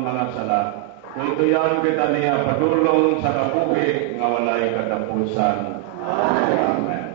mga sala. Kung tuyan kita niya padulong sa kabuhi nga walay katapusan. Amen.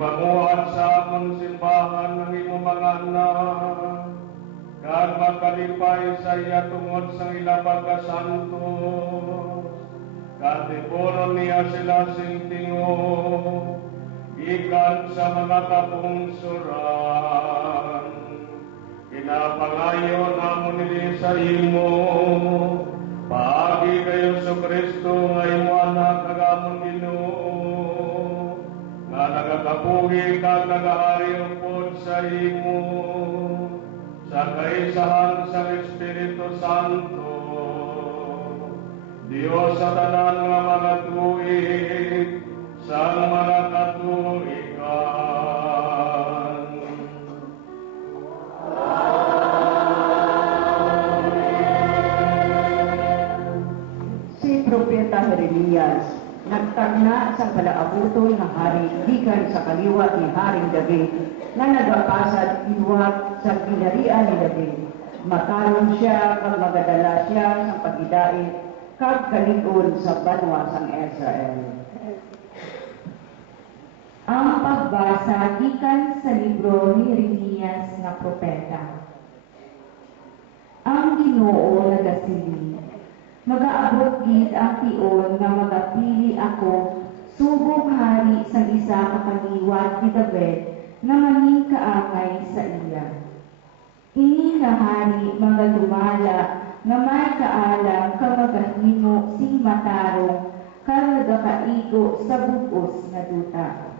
Ipanguhan sa amon simbahan ng imong mga anak, kag makalipay sa iya tungod sa ila pagkasanto, katipunon niya sila sing tingo, ikan sa mga kapungsuran. Pinapangayo namon nili sa imo, paagi kayo sa Kristo nga imo anak kag amon Ginoo, nga nagakapuhi kag nagahari upod sa imo, sa kaisahan sa Espiritu Santo, Dios sa tanan nga mga tuig, sa mga katuigan. Si Propeta Jeremias nagtagna sa palaabuton nga hari gikan sa kaliwa ni Haring David nga nagapasad iwat sa ginarian ni David. Makaron siya kag magadala siya sa pagidait kag kalig-on sa banwa sang Israel. Ang pagbasa gikan sa libro ni Jeremias nga propeta. Ang Ginoo nagasiling, magaabot gid ang tion nga magapili ako subong hari sa isa ka kaliwat ni David nga maning kaangay sa iya. Ini nga hari magadumala nga may kaalam ka magahimo sing matarong kag nagakaigo sa bugos nga duta.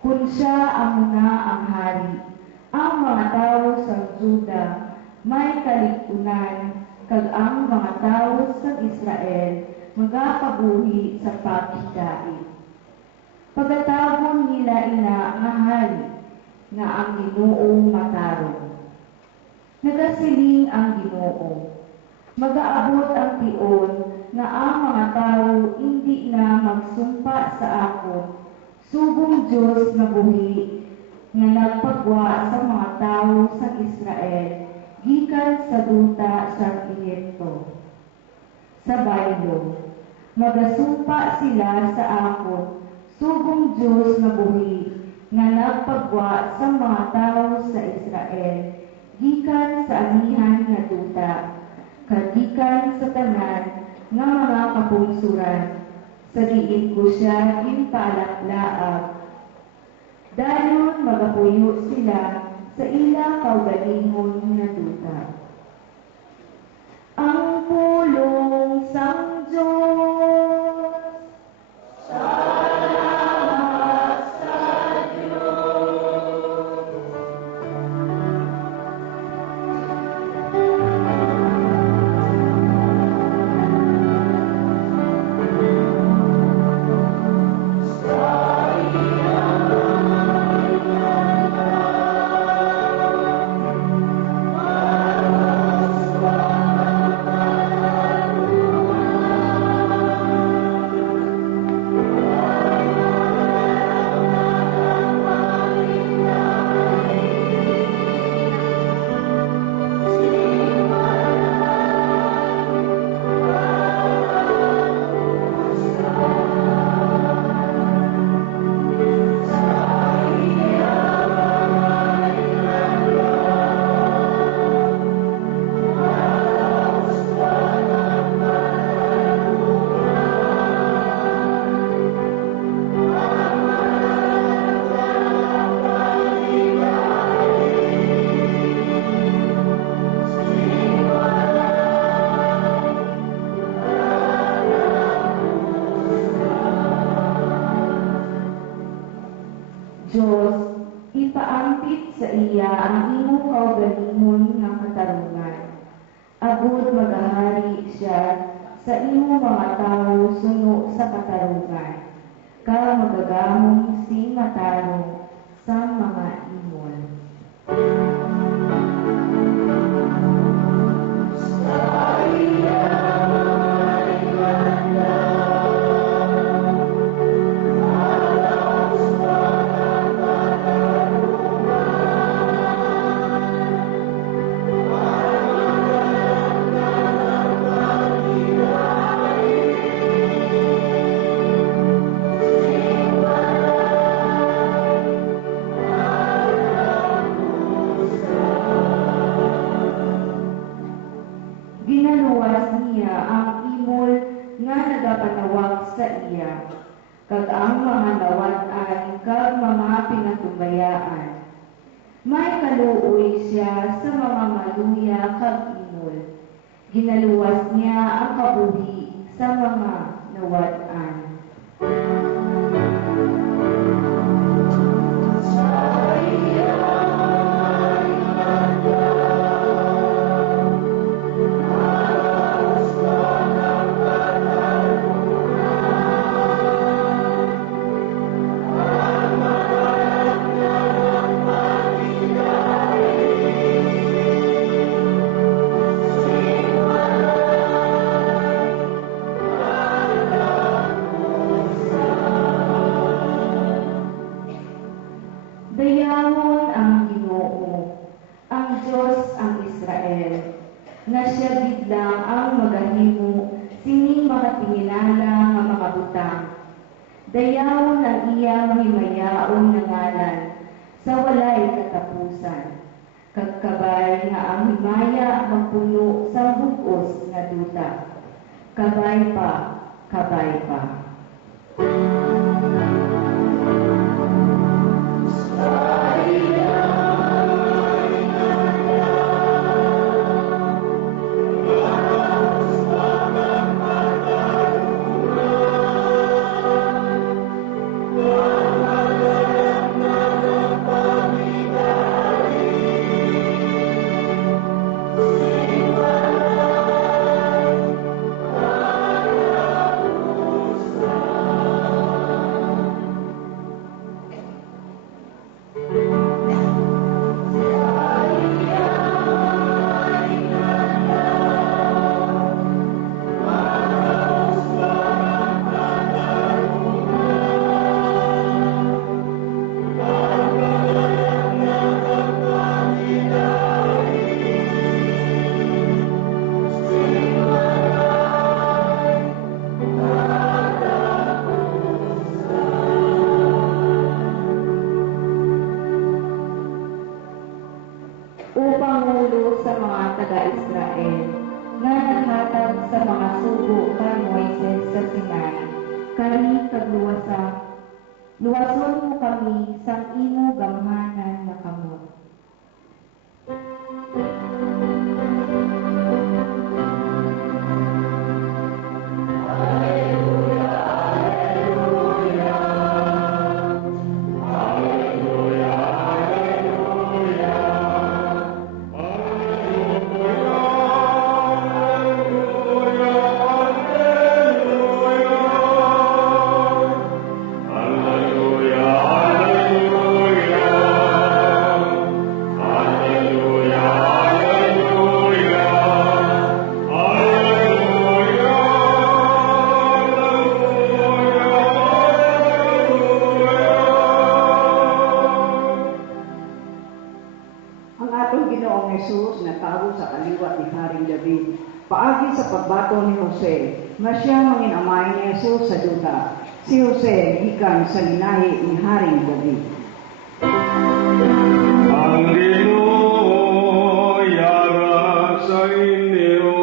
Kung siya amuna ang hari, ang mga tao sa Juda may kaligtunan, kag ang mga tao sa Israel magapabuhi sa pagkidait. Pagkatapon nila ina nga hari, nga ang Ginoo matarong. Nagasiling ang Ginoo, magaabot ang tion nga ang mga tao hindi na magsumpa sa akon, subong Diyos na buhi nga nagpagwa sa mga tao sa Israel gikan sa duta sa Ehipto. Sa baylo, magasumpa sila sa akon, subong Diyos na buhi nga nagpagwa sa mga tao sa Israel gikan sa amihan nga duta, kagikan sa tanan nga mga kapungsuran. Sa diin ko siya impalaklaag. Dayon magapuyo sila sa ila kaugalingon nga duta. Ang pulong sang Diyos, salamat sa Diyos. Diyos, ipaampit sa iya ang imo kaugalingon nga katarungan. Agud magahari siya sa imo mga tao suno sa katarungan, ka magagamong sing matarong sa mga imon. nagapanawag sa iya, kag ang mga nawad-an kag mga pinatubayaan. May kaluoy siya sa mga maluya kag imol. Ginaluwas niya ang kabuhi sa mga nawad-an. Dayawon ang Ginoo, ang Diyos ang Israel, na siya biglang ang magahimo sining makatinginala nga mga butang. Dayawon ang iyang himayaon nga ngalan sa walay katapusan. Kagkabay nga ang himaya magpuno sa bugos nga duta. Kabay pa, kabay pa. Pangulo sa mga taga-Israel na naghatag sa mga sugo kay Moises sa Sinai, kami luwason mo kami sa imo gamhanan na kamot. Jesus na tawo sa kaliwat ni Haring David, paagi sa pagbato ni Jose, nga siya manginamay ni Jesus sa duta. Si Jose, gikan sa linahi ni Haring David. Ang Ginoo yara sa inyo.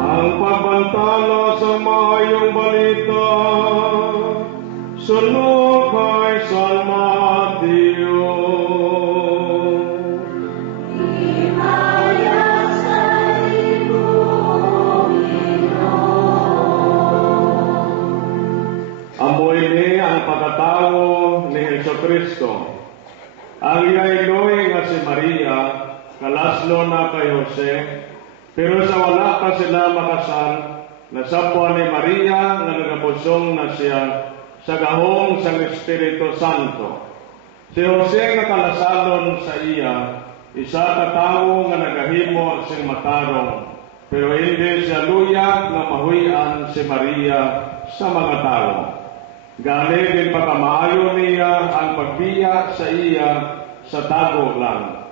Ang pagbantala sa mahayong balita sunod kay San Mateo. Amoy ni ang pagkatao ni Jesucristo. Ang iyailoy nga si Maria, kalaslo na kay Jose, pero sa wala pa sila makasal, nasapwa ni Maria nga nagapusong na siya sa gahong sa Espiritu Santo. Si Jose nga kalasalon sa iya, isa ka tawo nga nagahimo sing matarong, pero hindi siya luyag na mahuyan si Maria sa mga tao. Gani din pagkamaayo niya ang pagbiya sa iya sa tago lang.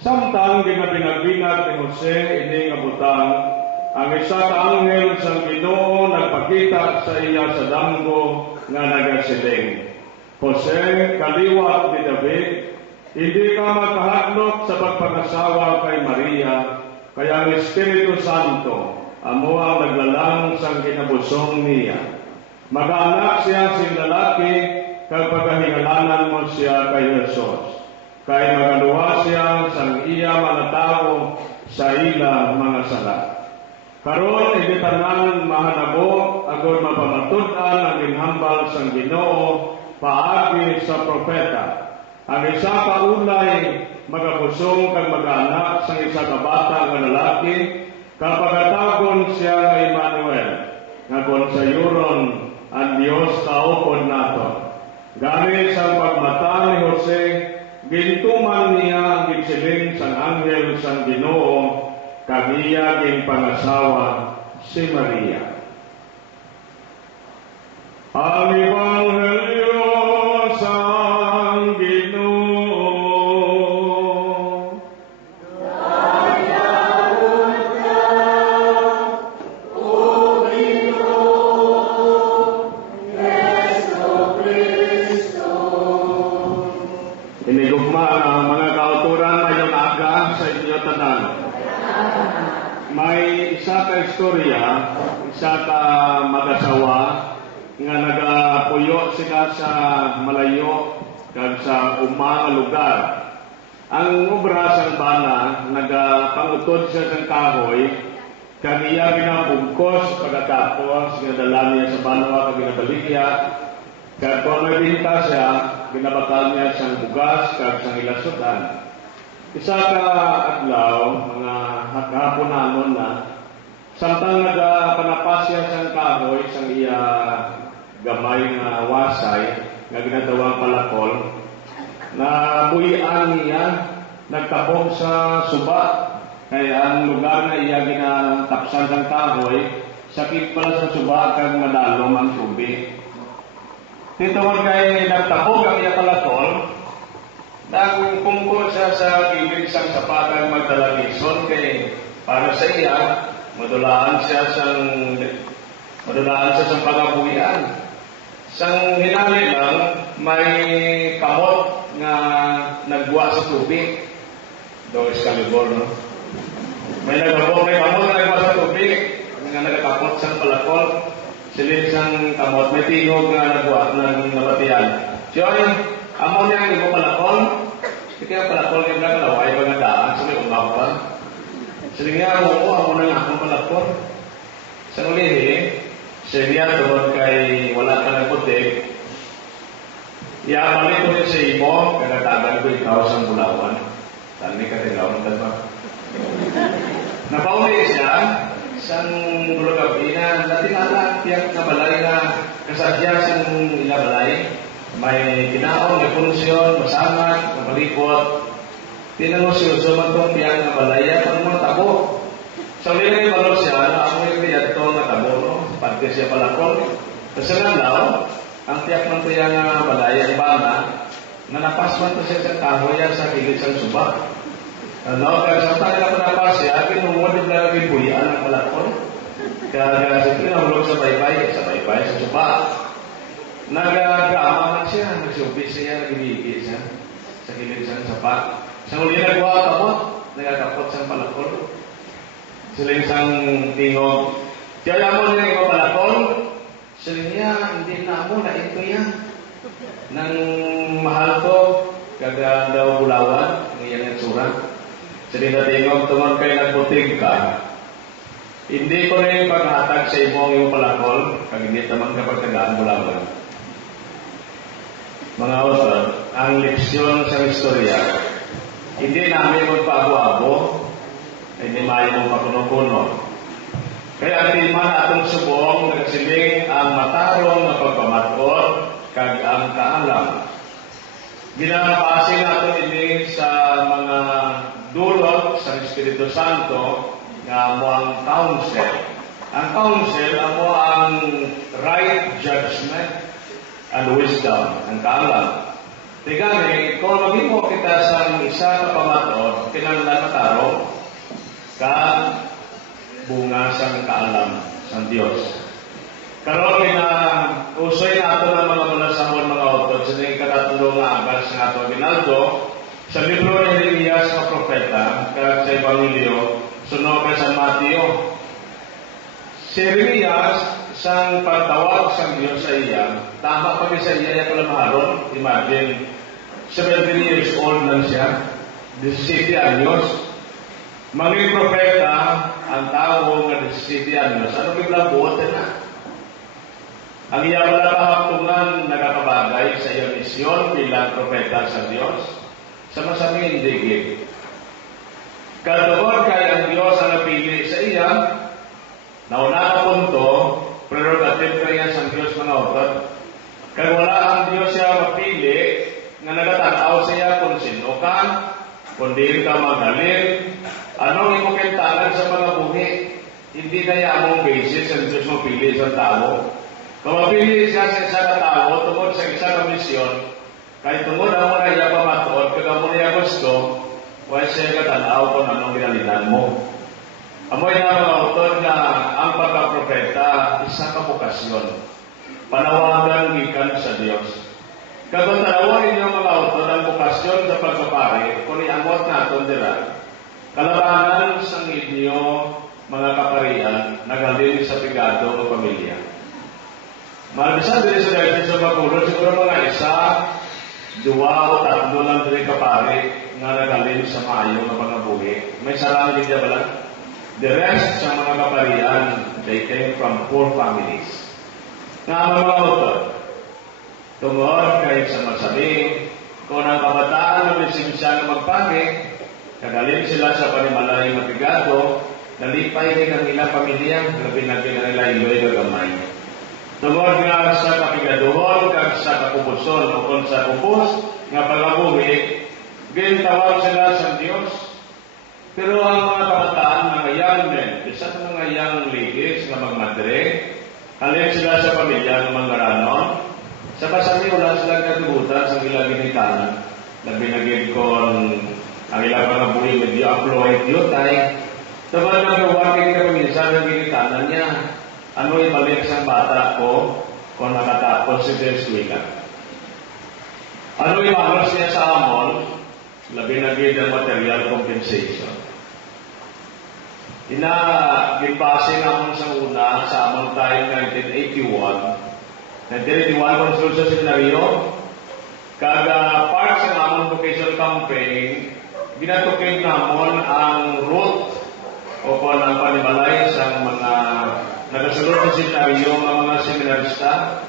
Samtang ginabinag-binag ni Jose ini nga butang, ang isa ka anghel sa Ginoo nagpakita sa iya sa damgo nga nagasiling, Jose, kaliwat ni David, Hindi ka magkahadlok sa pagpanasawa kay Maria, kaya ang Espiritu Santo amo ang naglalang sang kinabusong niya. Mag-anak siya sing lalaki, kag pagkahingalanan mo siya kay Jesus. Kay magaluwa siya sang iya mga tao sa ila mga sala. Karon hindi tanan mahanabo agod mapamatud-an ang ginhambal sang Ginoo paagi sa propeta. Ang isa ka ulay magabusong kag mag-anak sang isa ka bata nga lalaki, kapagatagon siya nga Emmanuel, nga kon sa yuron ang Dios kaupod nato. Gamit sa pagmata ni Jose, gintuman niya ang gigsiling sang anghel sang Ginoo, kag iya ginpangasawa si Maria. Ang Ebanghelyo sang Ginoo. Inigugma ang mga kauturan mayong aga sa inyo tanan. May isa ka istorya, isa ka mag-asawa nga nagapuyo sila sa malayo kag sa umang lugar. Ang obra sang bana nagapangutod siya sang kahoy kag iya ginabugkos pagkatapos ginadala niya sa banwa kag ginabalik niya. Kag kung may binta siya, ginabakal niya siyang bugas kag sang ilasutan. Isa ka adlaw, mga hapunanon na, samtang nagapanapas siya sang kahoy, sang iya gamay nga wasay, nga ginatawang palakol, na buhian niya, nagtabog sa suba, kaya ang lugar na iya ginatapsan sang kahoy, sakit pala sa suba kag madalom ang tubig. Dito man kay nagtabog ang iya palakol, nang pungko siya sa gilid sang sapatan magdalagison kay para sa iya, madulaan siya sang pagabuhian. Sang hinali lang, may kamot nga nagwa sa tubig. Doon Excalibur, no? May kamot na nagwa sa tubig, nga nagkakapot sang palakol. Silid sang kamot, may tingog nga nagwa ng nabatian. So, amo niya ang ibo palakol. Kaya palakol niya na kalaway pagandaan. So, may umap pa. Sige nga, amo na nga akong palakol. Sa ulihi, siya tungod kay wala ka nagputik. Iamali ko niya sa imo, kagatagan ko ikaw sa bulawan. Tani ka tigaw ng tagma. Napauli siya, sang bulagabi na natinala tiyak na balay na kasadya sang ilabalay. May kinaon, may punsyon, masangat, mabalipot. Tinanusyoso man itong tiyak na balay at ang mga tabo. Sa uli na ibalo siya, na ako yung tiyak ito na tabo, no? Pagka siya palakol. Kasi nga daw, ang tiyak ng tiyak na balay, ang bana, na napasman to siya sa kahoy sa gilid sang suba. Ano, kaya sa tayo na napas siya, pinunod yung lalagay buhian ng palakol. Kaya siyempre nahulog sa baybay, sa suba. Nag-drama siya, nagsumpis siya, nag-ibigay siya sa gilid sang sapat. Sa uli nagwa kapot, nagkakapot sang palakol. Sila isang tingog. Kaya mo niya yung palakol, sila niya, hindi na mo, na ito yan. Nang mahal ko, kaga daw bulawan, ngayon ang surat. Sila na tingog, tungon kayo nagputig ka. Hindi ko na yung paghatag sa imong yung palakol, kag hindi naman kapag kagaan bulawan. Mga author, ang leksyon sa istorya, hindi namin magpaabo-abo, hindi mayo mong pakuno-kuno. Kaya ang tema na atong subong, nagsiling ang matarong na pagpamatkot, kag ang kaalam. Ginapasi natin ini sa mga dulot sa Espiritu Santo nga mo ang counsel. Ang counsel amo ang right judgment and wisdom, ang kaalam. Tigani, kung maghimo kita sa isa ka pamaton, kinahanglan matarong ka bunga sang kaalam sang Dios. Karon usoy na ato ng mga manasahon mga autor sa ning katatlo nga agas nga ato ginaldo Sa libro ni Jeremias na propeta, kag sa Ebanghelyo, sunod kay San Mateo, si Jeremias, isang pagtawag sa Diyos sa iya, tama pa sa iya yung kalamaharon, imagine, 17 years old lang siya, 17 anyos, maging propeta, ang tao ng 17 anyos, ano biglang buotin na? Ang iya pala kahaptungan nagkakabagay sa iyong misyon bilang propeta sa Diyos, sa masaming digig. Katuon kay ang Diyos ang napili sa iya, nauna ka punto, prerogative kaya sa Diyos mga utot. Kaya wala ang Diyos siya mapili, nga nagatanaw siya kung sino ka, kung di ka magaling, anong imukintanan sa mga buhi. Hindi kaya among basis ang Diyos mapili sa tao. Kung mapili siya sa isa na tao, tungkol sa isa na misyon, kahit tungkol ang mga iya pamatuod, kaya mo niya gusto, wala siya katanaw kung anong ginalinan mo. Amoy na mga autor na ang pagkaprofeta, isang kabukasyon, panawagan gikan sa Diyos. Kung tanawan ninyo mga autor ang bukasyon sa pagkapari, kung iamot natin dira, kalabanan sa inyo mga kaparian, nagalin sa pigado ng pamilya. Malisan din sa dahil sa magulo, siguro mga isa, 2 o 3 lang din kapari nga nagalin sa maayo ng mga buhi. May sarang din ba lang? The rest sa mga kaparian, they came from poor families. Nga mga autor, tungod kayo sa masabing, kung ang kabataan na lisensya na magpagi, kagaling sila sa panimalay na pigado, nalipay din ang ilang pamilya, na binagin na nila iloy gagamay. Tungod nga sa kapigaduhon, kag sa kapupuson, o kung sa kupus, nga pagabuhi, gintawag sila sa Diyos. Pero ang mga kabataan, mga young men, isang mga young ladies na magmadre, halin sila sa pamilya ng mga ranon, sa pasami wala silang katubutan sa ilang ginikanan, na binagin kon ang ilang mga buhay medyo upload yun tayo. Tungod nga gawagin ka paminsan ng ginikanan niya, ano ibalik sa bata ko kung nakatapos si Eskwila. Ano imanos niya sa amon, labi na ng material compensation. Ginpase naman sa una sa amon tayo 1981. 1981 konsul sa senaryo, kada part sa amon vocational campaign, ginatukin namon ang route o kung ang panimalay sa mga nagasulod sa senaryo ng mga seminarista.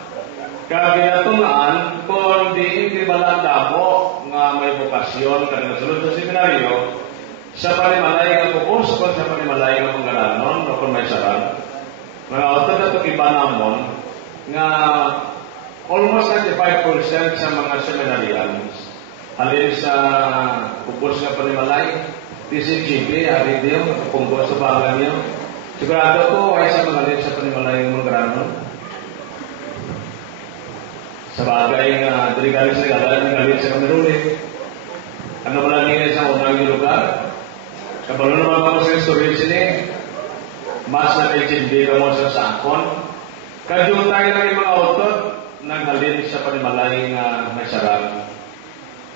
Kaya ginatungaan, kung di balang damo nga may bukasyon ka nagasulod sa seminaryo, sa panimalay ng pupos, kung sa panimalay ng mga ranon, o kung may sarang, mga auto na ito iba namon, nga almost 95% sa mga seminarians, halin sa pupos na panimalay, TCGP, hari diyo, punggo sa bagan niyo. Sigurado ko ay sa mga halin sa panimalay ng mga ranon. Sa bagay nga, diri-galing sa galan, halin sa Kameruli. Ano ba lang nila sa unang lugar? Kabalo naman ako sa storage ni, mas nakikindi ka mo sa sakon. Kadyo tayo ng mga autot, naghalin sa panimalay nga may sarang.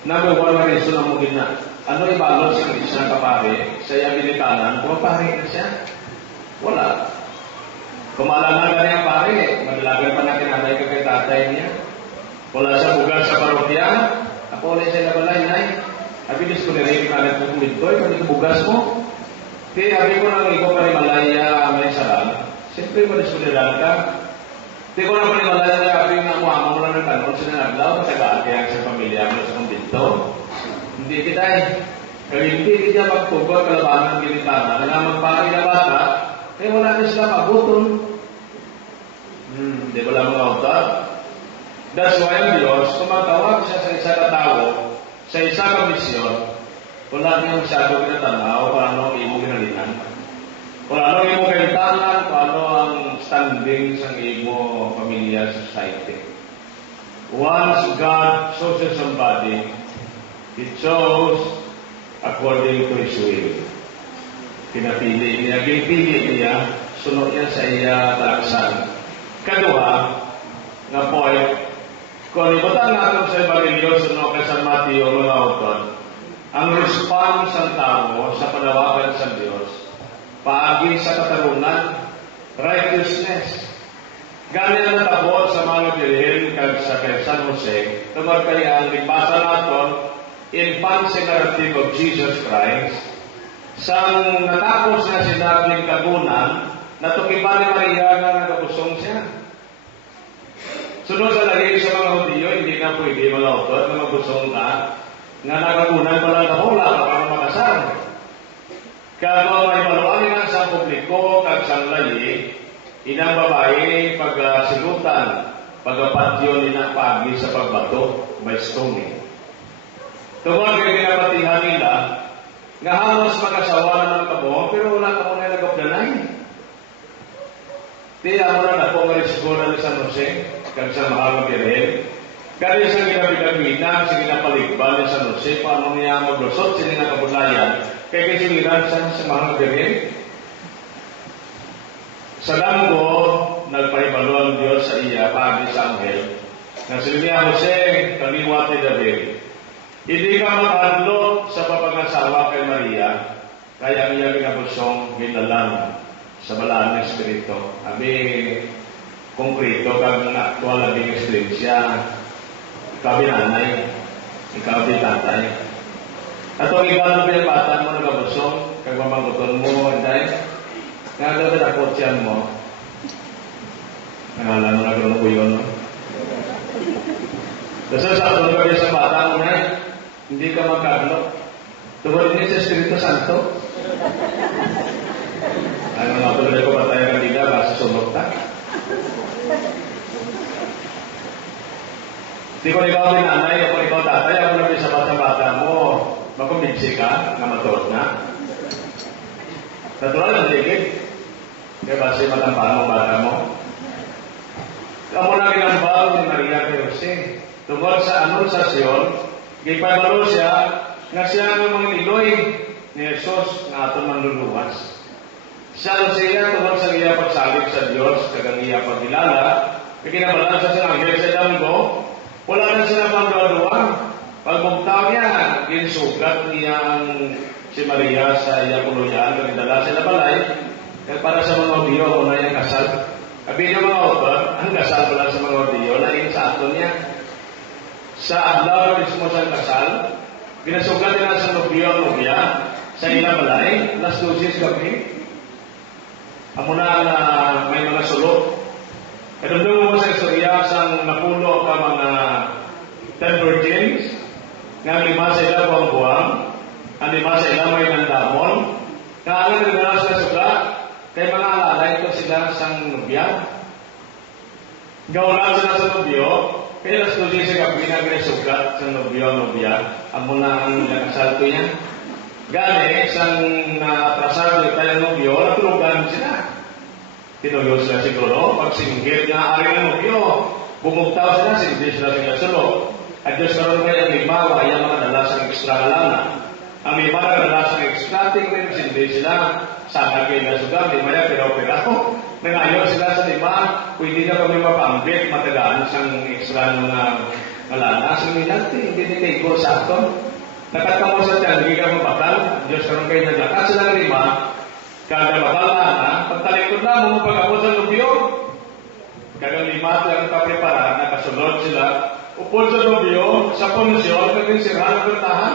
Number 1 na reason ang mungkin na, ano ibalos ang isang kapare sa iyang binikanan, pumapare na siya? Wala. Kumalangan na niya pare, madalagan pa natin anay ka kay tatay niya. Wala sa bugal sa parokya, ako ulit siya nabalay-nay. Abilis ko nire, kinalit mo kulit ko, kung ito bugas mo. Kaya abi ko nang ikaw panimalaya may sarang, siyempre madiskuliran ka. Di ko na panimalaya na abi nga mo lang ng kanon, sinanaglaw, matagaan kaya sa pamilya mo sa dito. Hindi kita eh. Kaya hindi kita magtugod, kalabanan ng ginitana, na magpari na bata, eh wala na sila magutom. Di wala mga utat. That's why ang Diyos, kung magtawag siya sa isa na tao, sa isa na misyon, wala niya masyado kinatanaw kung ano ang imo ginalinan. Kung ano ang imo kinatanan, kung ano ang standing sa imo pamilya society. Once God chooses somebody, He chose according to His will. Pinapili niya, ginpili niya, sunod niya sa iya talaksan. Kadua, nga point, kung ibutan natin sa Ebanghelyo, sunod kay San Mateo, mga auton, ang response ng tao sa panawagan sa Diyos, paagi sa katarungan, righteousness. Gani ang natabot sa mga bilhin kag sa kay San Jose, tungod kay ang libasa naton infancy narrative of Jesus Christ, sang natapos na sinabing kagunan, natukipan ni Maria na nagabusong siya. Sunod sa lagi sa mga Hudiyo, hindi na pwede mga autor na mabusong ka, nga nagagunan pa lang wala para makasal. Kaya may maluan nga sa publiko kag sang layi, inang babae pagsilutan, pagpatyo nila pagi sa pagbato, by stoning. Tungkol kay pinapatihan nila, nga halos mag-asawa na ng kabong, pero wala ka muna nag-updanay. Di ako na po nga siguro ni San Jose, kag sa mahal magkirin. Kaya sa ginabigamitan, sa ginapaligban ni San Jose, paano niya maglusot sila nga kabulayan, kaya kisigiran sa mahal magkirin. Sa langgo, nagpahibalo ang Diyos sa iya, pagi sa anghel, na sila niya Jose, kaliwat ni David. Hindi ka makadlot sa papangasawa kay Maria, kaya ang iya ginabusong ginalang sa balaan ng Espiritu. Abi, konkreto kag aktual ang experience, ikaw binanay, ikaw bitatay. At kung ikaw na pinapatan mo nagabusong, kag mamanguton mo, anday, nga daw tinakot siyan mo, nangalan mo na gano'n ko yun, no? Kasi sa atong kaya sa bata mo na, hindi ka magkaglo. Tungkol din sa Espiritu Santo. Ay, mga tuloy ko patay ang kanila, basta sumok ta. Di ko ikaw binanay, ako ikaw tatay, ako namin sa bata-bata mo, makumbinsi ka, na matuot na. Natural ang ligid. Kaya basta matampaan mo bata mo. Kamu na ginambal ni Maria kay Jose. Tungkol sa anunsasyon, gipabalo siya, nga siya ng mga iloy ni Jesus na ato manluluwas. Siya siya tungkol sa iya pagsalit sa Diyos, kagang iya pagkilala, kinabalan sa silang anghel sa damgo, wala na sila pang dua-dua. Pagmugtaw niya, ginsugat niyang si Maria sa iya puluyan, nagdala sila balay, kaya para sa mga Hudiyo, kung na yung kasal. Sabi niya mga autor, ang kasal pala sa mga Hudiyo, na yung sa ato niya. Sa adlaw mismo sa kasal, ginasugat nila sa Hudiyo ang Nubya, sa ilang balay, alas 12 gabi. Amo na may mga sulok. Kaya doon mo sa istorya sang napulo ka mga 10 virgins, nga lima sa ilang buwang-buwang, ang lima sa ilang may nandamon, nga ang nagdalas na suga, kaya mga alalay ito sila sang nubya. Gawlan sila sa nubyo, kaya alas 12 sa gabi na ginasugat sa nubya, amo na ang nakasalto niya. Gani, sang natrasado tayo ng nubyo, natulugan sila. Tinuyo sila siguro, pagsinggit na ari ng nubyo, bumugtaw sila, hindi sila sulok. At Diyos karoon kayo ang limawa, ay ang mga dalasang ekstra lana. Ang lima na dalasang ekstra, tingin hindi sila sana kayo nasugang, lima yan, pero nangayon sila sa lima, pwede na kami mapambit, matagaan sang ekstra ng lana. Sa minat, hindi nitiko sa ato. Nakatamo sa tiyan, hindi ka mabatal, Diyos karoon kayo naglakas sila ng lima, kada mabala na, pagtalikod na, mga pag-abot sa lubyo, kagang lima lang kaprepara, nakasunod sila, upod sa lubyo, sa punsyon, naging sirhan ng bertahan,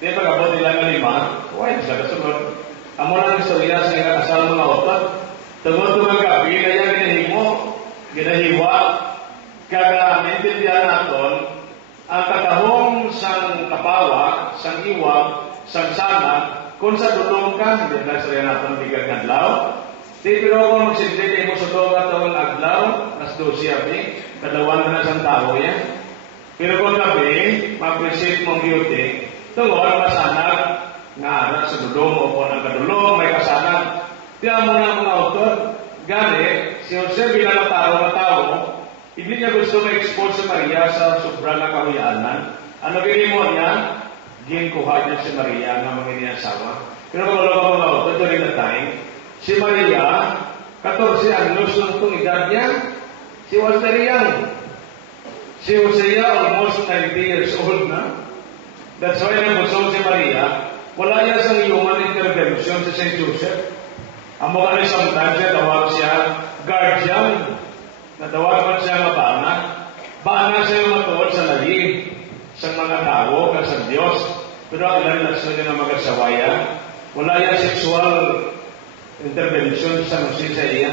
di pag-abot nila ng lima, huwag sila kasunod. Amo lang istorya sa nga kasal mga otot, tungod ng gabi na yan ginahiwa, kada maintindihan naton, ang kakahong sang kapawa, sang iwag, sang sana, kung sa dulong ka, hindi na istorya natin bigag ng adlaw. Di pero kung magsindig mo sa dulong at ang adlaw, nas 12 abi, kadawan na sa tao yan. Pero kung gabi, ma-appreciate mong beauty, tungkol masanag, nga ara sa dulong o kung ang kadulong, may kasanag. Tiyan mo na mga autor, gani, si Jose bilang na tao, hindi niya gusto ma-expose si Maria sa sobrang kahuyanan. Ano mo niya? Ginkuha niya si Maria na mga niyasawa. Pero kung wala mga autor, during the time, si Maria, 14 anyos nung edad niya, she was very young. Si Hosea, almost 90 years old na. That's why nabusog si Maria, wala yan sa human intervention si St. Joseph. Ang mga sometimes siya, tawag siya guardian, natawag man siya nga bana. Bana siya yung matuod sa lagi, sa mga tao, sa Diyos. Pero ang ilan na siya na mag-asawaya, wala yan sexual intervention sa nusin sa iya.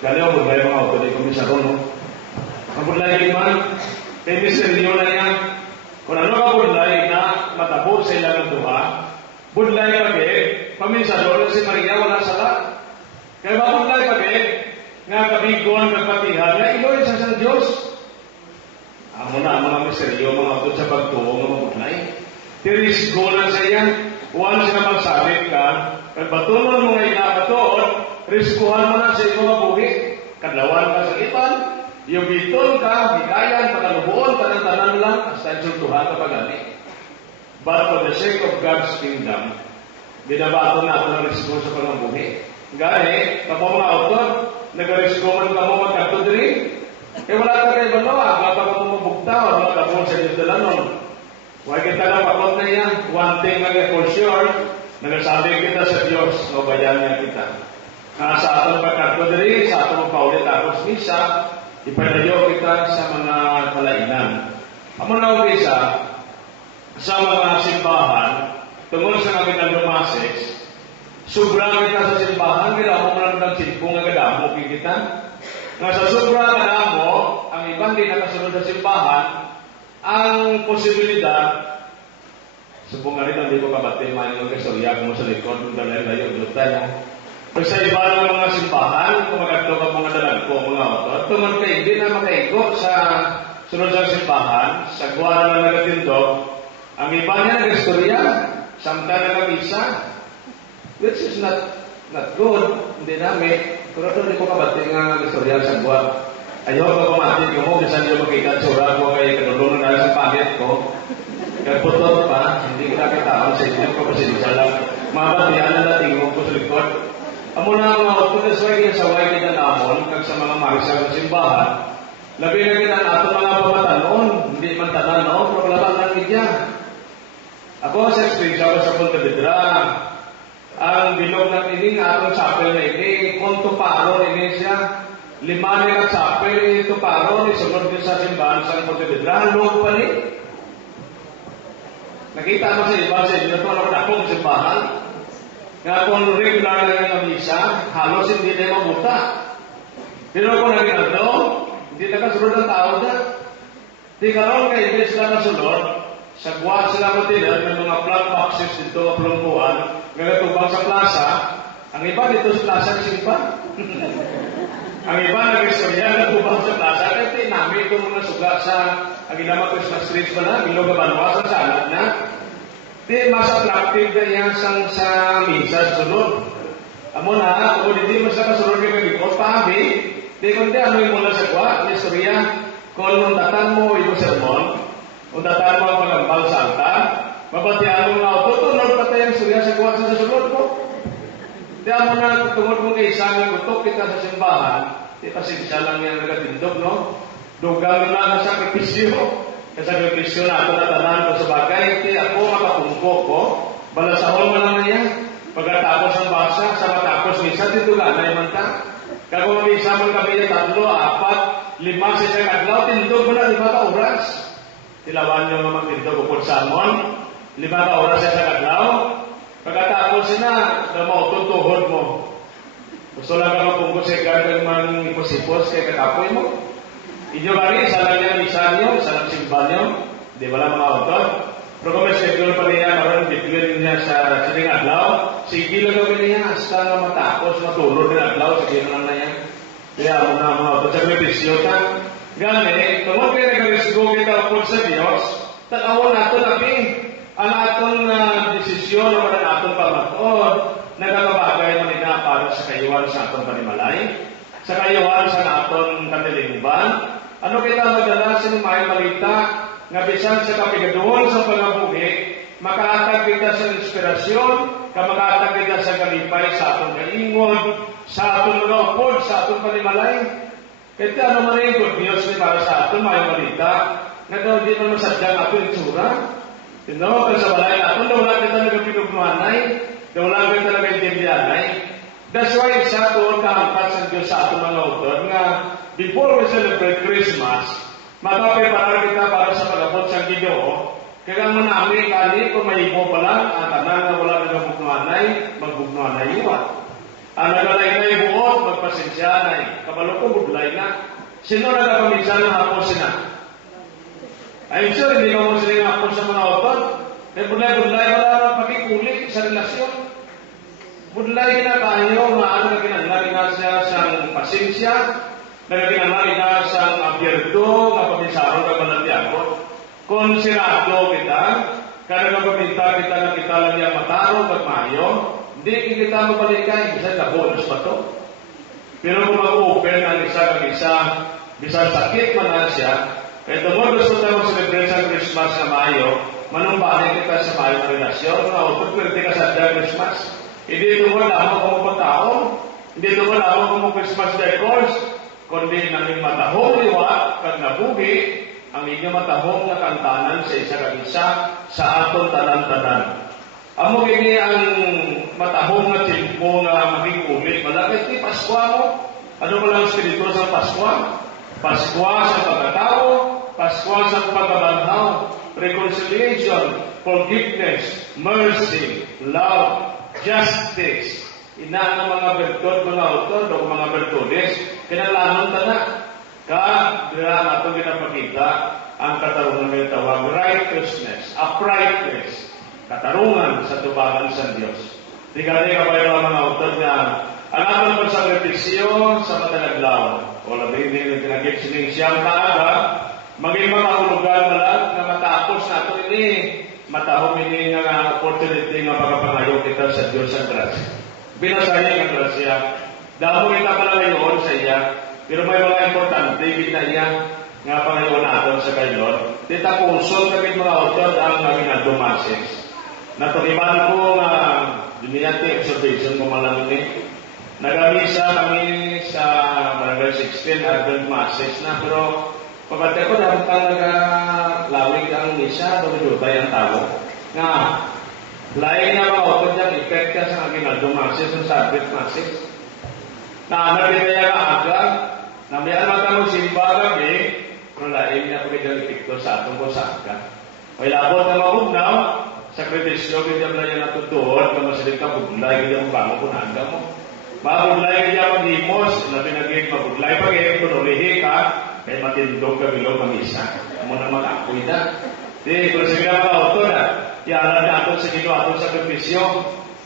Galaw, budlay mga auto, di komisaron, no? Ang budlay man, kay misteryo na yan, kung ano ka budlay na matabot sa ilang duha, budlay kage, paminsaro si Maria wala sala. Kaya ba budlay kage, nga kabigon, nagpatihan, nga iloy sa San Diyos. Amo na mga misteryo, mga auto sa pagtuong ng mga budlay. Tirisgo na sa iyan, once na magsabit ka, kag batunon mo nga inakatoon, riskuhan mo na sa iyong mga buhi. Kadlawan ka sa ipan, yung biton ka, hikayan, pagkalubuon, tanan-tanan lang, hasta insultuhan ka pagani. But for the sake of God's kingdom, binabato na ito ng risiko sa pangambuhi. Gani, kapo mga autor, nag-risiko man ka mo magkatudri, eh wala ka kayo balawa, wala ka mo mabukta, wala ka mo sa Diyos dalanon. Huwag kita na pakot na yan, one thing lang for sure, nagasabi kita sa Diyos, no bayan niya kita. Sa atong pagkatudri, sa atong paulit akos misa, ipadayo kita sa mga kalainan. Amo na isa, sa mga simbahan, tungkol sa kapitan lumases, sobrang kita sa simbahan, kaya mo lang ng silpong ang kadamo kita. Nga sa sobrang kadamo, ang ibang di nakasunod sa simbahan, ang posibilidad, subong nga rin, hindi ko kabati, manong kastorya, kung sa likod, kung dalayo, tayo. Pag sa iba ng mga simbahan, kung magagto ka mga dalagpo, mga otot, tuman kayo, hindi na makaigo sa sunod sa simbahan, sa guwara na nagatindog, ang iba niya nag-istorya, samta na kamisa, which is not good, hindi namin. Pero ito, hindi ko kabati nga nag-istorya sa buwan. Ayaw ka pumatin ko mo, bisan niyo makita tsura ko kay kanulungan na sa pangit ko. Kaya putot pa, hindi ko nakitaon sa inyo ko kasi isa lang. Mabatihan na natin mo ko sa likod. Amo na ang mga otunas way sa way kita namon, kag sa mga marisa ng simbahan. Labi na kita ato mga pamatanon, hindi man tanan noon, pero laban lang niya. Ako sa experience ako sa Punta Vedra, ang bilog na ini nga atong chapel na ini, kung tuparo ini siya, 5 na chapel, tuparo, isunod din sa simbahan sa Punta Vedra, loob pa ni. Nakita mo sa iba sa inyo, ito ang akong simbahan. Nga kung regular na yung misa, halos hindi na mabuta. Pero kung naging ano, hindi na kasunod ang tao na. Di karoon kayo, hindi sila nasunod, sagwa sila matinag ng mga flat boxes dito ang pelumpuan, nagatubang sa plaza, ang iba dito sa plaza ng simpan. Ang iba nag-istorya, nagtubang sa plaza, kasi namin itong mga suga sa ang ginama Christmas trees pa na, bilog na banwas ang salad na. Di mas attractive na yan sa misa sunod. Amo na, kung hindi mas nakasunod kayo mag-ikot, pahabi, di kundi ano yung mula sa kwa, ang istorya, kung nundatan mo yung sermon, nundatan mo ang pagambal sa altar, mabatihan mo nga, tutunod pa tayo ang istorya sa kwa sa sunod ko. Di amo na, tungod mo kay isang gutok kita sa simbahan, di pasensya lang yan nagatindog, no? Dugang na sa sakripisyo. Kasakripisyo na ako natanan ko sa bagay, hindi ako makapungko ko, balasahon mo lang na yan. Pagkatapos ang basa, sa matapos misa, tindugan na yung manta. Kung misa mo kami yung 3, 4, 5 sa isang adlaw, tindog mo na 5 ka oras. Tilawan nyo naman tindog upod salmon, 5 ka oras sa isang adlaw. Pagkatapos na, tutuhod mo. Gusto lang ka mapungko sa ikan ng ipos-ipos kay kakapoy mo. Inyo kami, isa lang yan, isa nyo, isa lang simba nyo, di wala mga autor. Pero kung may schedule pa niya, maroon declare niya sa sining adlaw, sige lang kami niya, hasta na matapos, matulog din adlaw, sige lang na yan. Kaya mo na mga autor, sa kripisyo ta. Gani, tungkol kayo nag-risgo kita upod sa Diyos, tag-awon nato nabi, ang atong desisyon o ang atong pagmatod, nagkakabagay manina para sa kayuan sa atong panimalay, sa kayuan sa atong kanilingban. Ano kita magdala sa may malita nga bisan sa kapigaduhon sa pangabuhi, makaatag kita sa inspirasyon, makaatag kita sa kalipay sa atong kaingon, sa atong mga upod, sa atong panimalay. Kaya ano man yung good news ni para sa atong may malita, nga daw di man masadyang atong itsura. Tino, sa balay natin, na wala kita talaga pinugmanay, na wala kita talaga intindihanay. That's why sa tuon kahangkas ang Diyos sa atong mga utod nga before we celebrate Christmas, makaprepara kita para sa pag-abot sa Ginoo. Kaya mo namin kani kung may ibo pa lang, ang tanan na wala nagabugnuanay, magbugnuanay iwan. Ang nagalay na buot, magpasensyanay. Kabalo ko, budlay na. Sino nagkapaminsan ng hapos na? I'm sure hindi mo sila ng hapos sa mga utod. Kaya budlay, wala nang pagkikulik sa relasyon. Budlay na tayo, maano na kinanlari na siya siyang pasensya, nagkinanlari na siyang abierto, nga pamisaro na balatiagot. Konserado kita, kada nagpaminta kita na kita lang yung mataro, magmayo, hindi kita mabalikay, bisa na bonus pa to. Pero kung mag-open ang isa kag isa, bisa sakit man na siya, kaya doon gusto tayo mag-celebrate sa Christmas sa Mayo, manumbalik kita sa Mayo na relasyon, na upag-pwede ka sa Christmas. Hindi doon lamang kung magpataon, hindi doon lamang kung Christmas decors, kundi nanging matahong liwat, kag nabugi, ang inyong matahong na kantanan sa isa kag isa sa aton tanan-tanan. Amo kini ang matahong na timpo nga maging ulit. Malakit ni Paskwa mo. Ano ba lang espiritu sa Paskwa? Paskwa sa pagkatao, Paskwa sa pagkabanhaw, reconciliation, forgiveness, mercy, love, justice. Ina ang mga bertod, mga autor, o mga bertodes, kinalanon ta na. Dira nato ginapakita ang katarungan ng tawag righteousness, uprightness, katarungan sa tubangan sa Diyos. Di gani kabayo ang mga autor na ang atong pagsakripisyo sa matalaglaw o labing din tinagip sining siyang kaaga, maging makahulugan na lang na matapos nato ini, matahom ini nga opportunity nga pagkapangayo kita sa Diyos ang grasya. Binasahin ang grasya. Damo kita pala ngayon sa iya, pero may mga importante, kita niya nga pangayon natin sa kailon. Tita Pusol kami mga autor ang naging Dumases. Naturiban ko nga duniyati observation ko malang ini. Nagamisa kami sa Barangay 16 Advent Masses na, pero pagkatay ko dapat kang nagalawig ang misa, dumidutay ang tao. Nga, lain na mga autor niyang effect ka sa naging Dumases sa Advent Masses. Naanap din kaya ka agad, namiyan magkano simba gabi, pero lain niya pagkidalitikto sa atong kusaga. May labot na magugnaw, sakritisyo, kaya na yan natutuhod, kung masilig ka buglay, kaya mo bango punaga mo. Mabuglay kaya maghimos, na pinagig mabuglay pag tunulihi ka, kaya matindog ka bilog mamisa. Amo na mag-akoy na. Di, kung sila mga auto na, ialan na ato sa Ginoo, ato sa sakritisyo.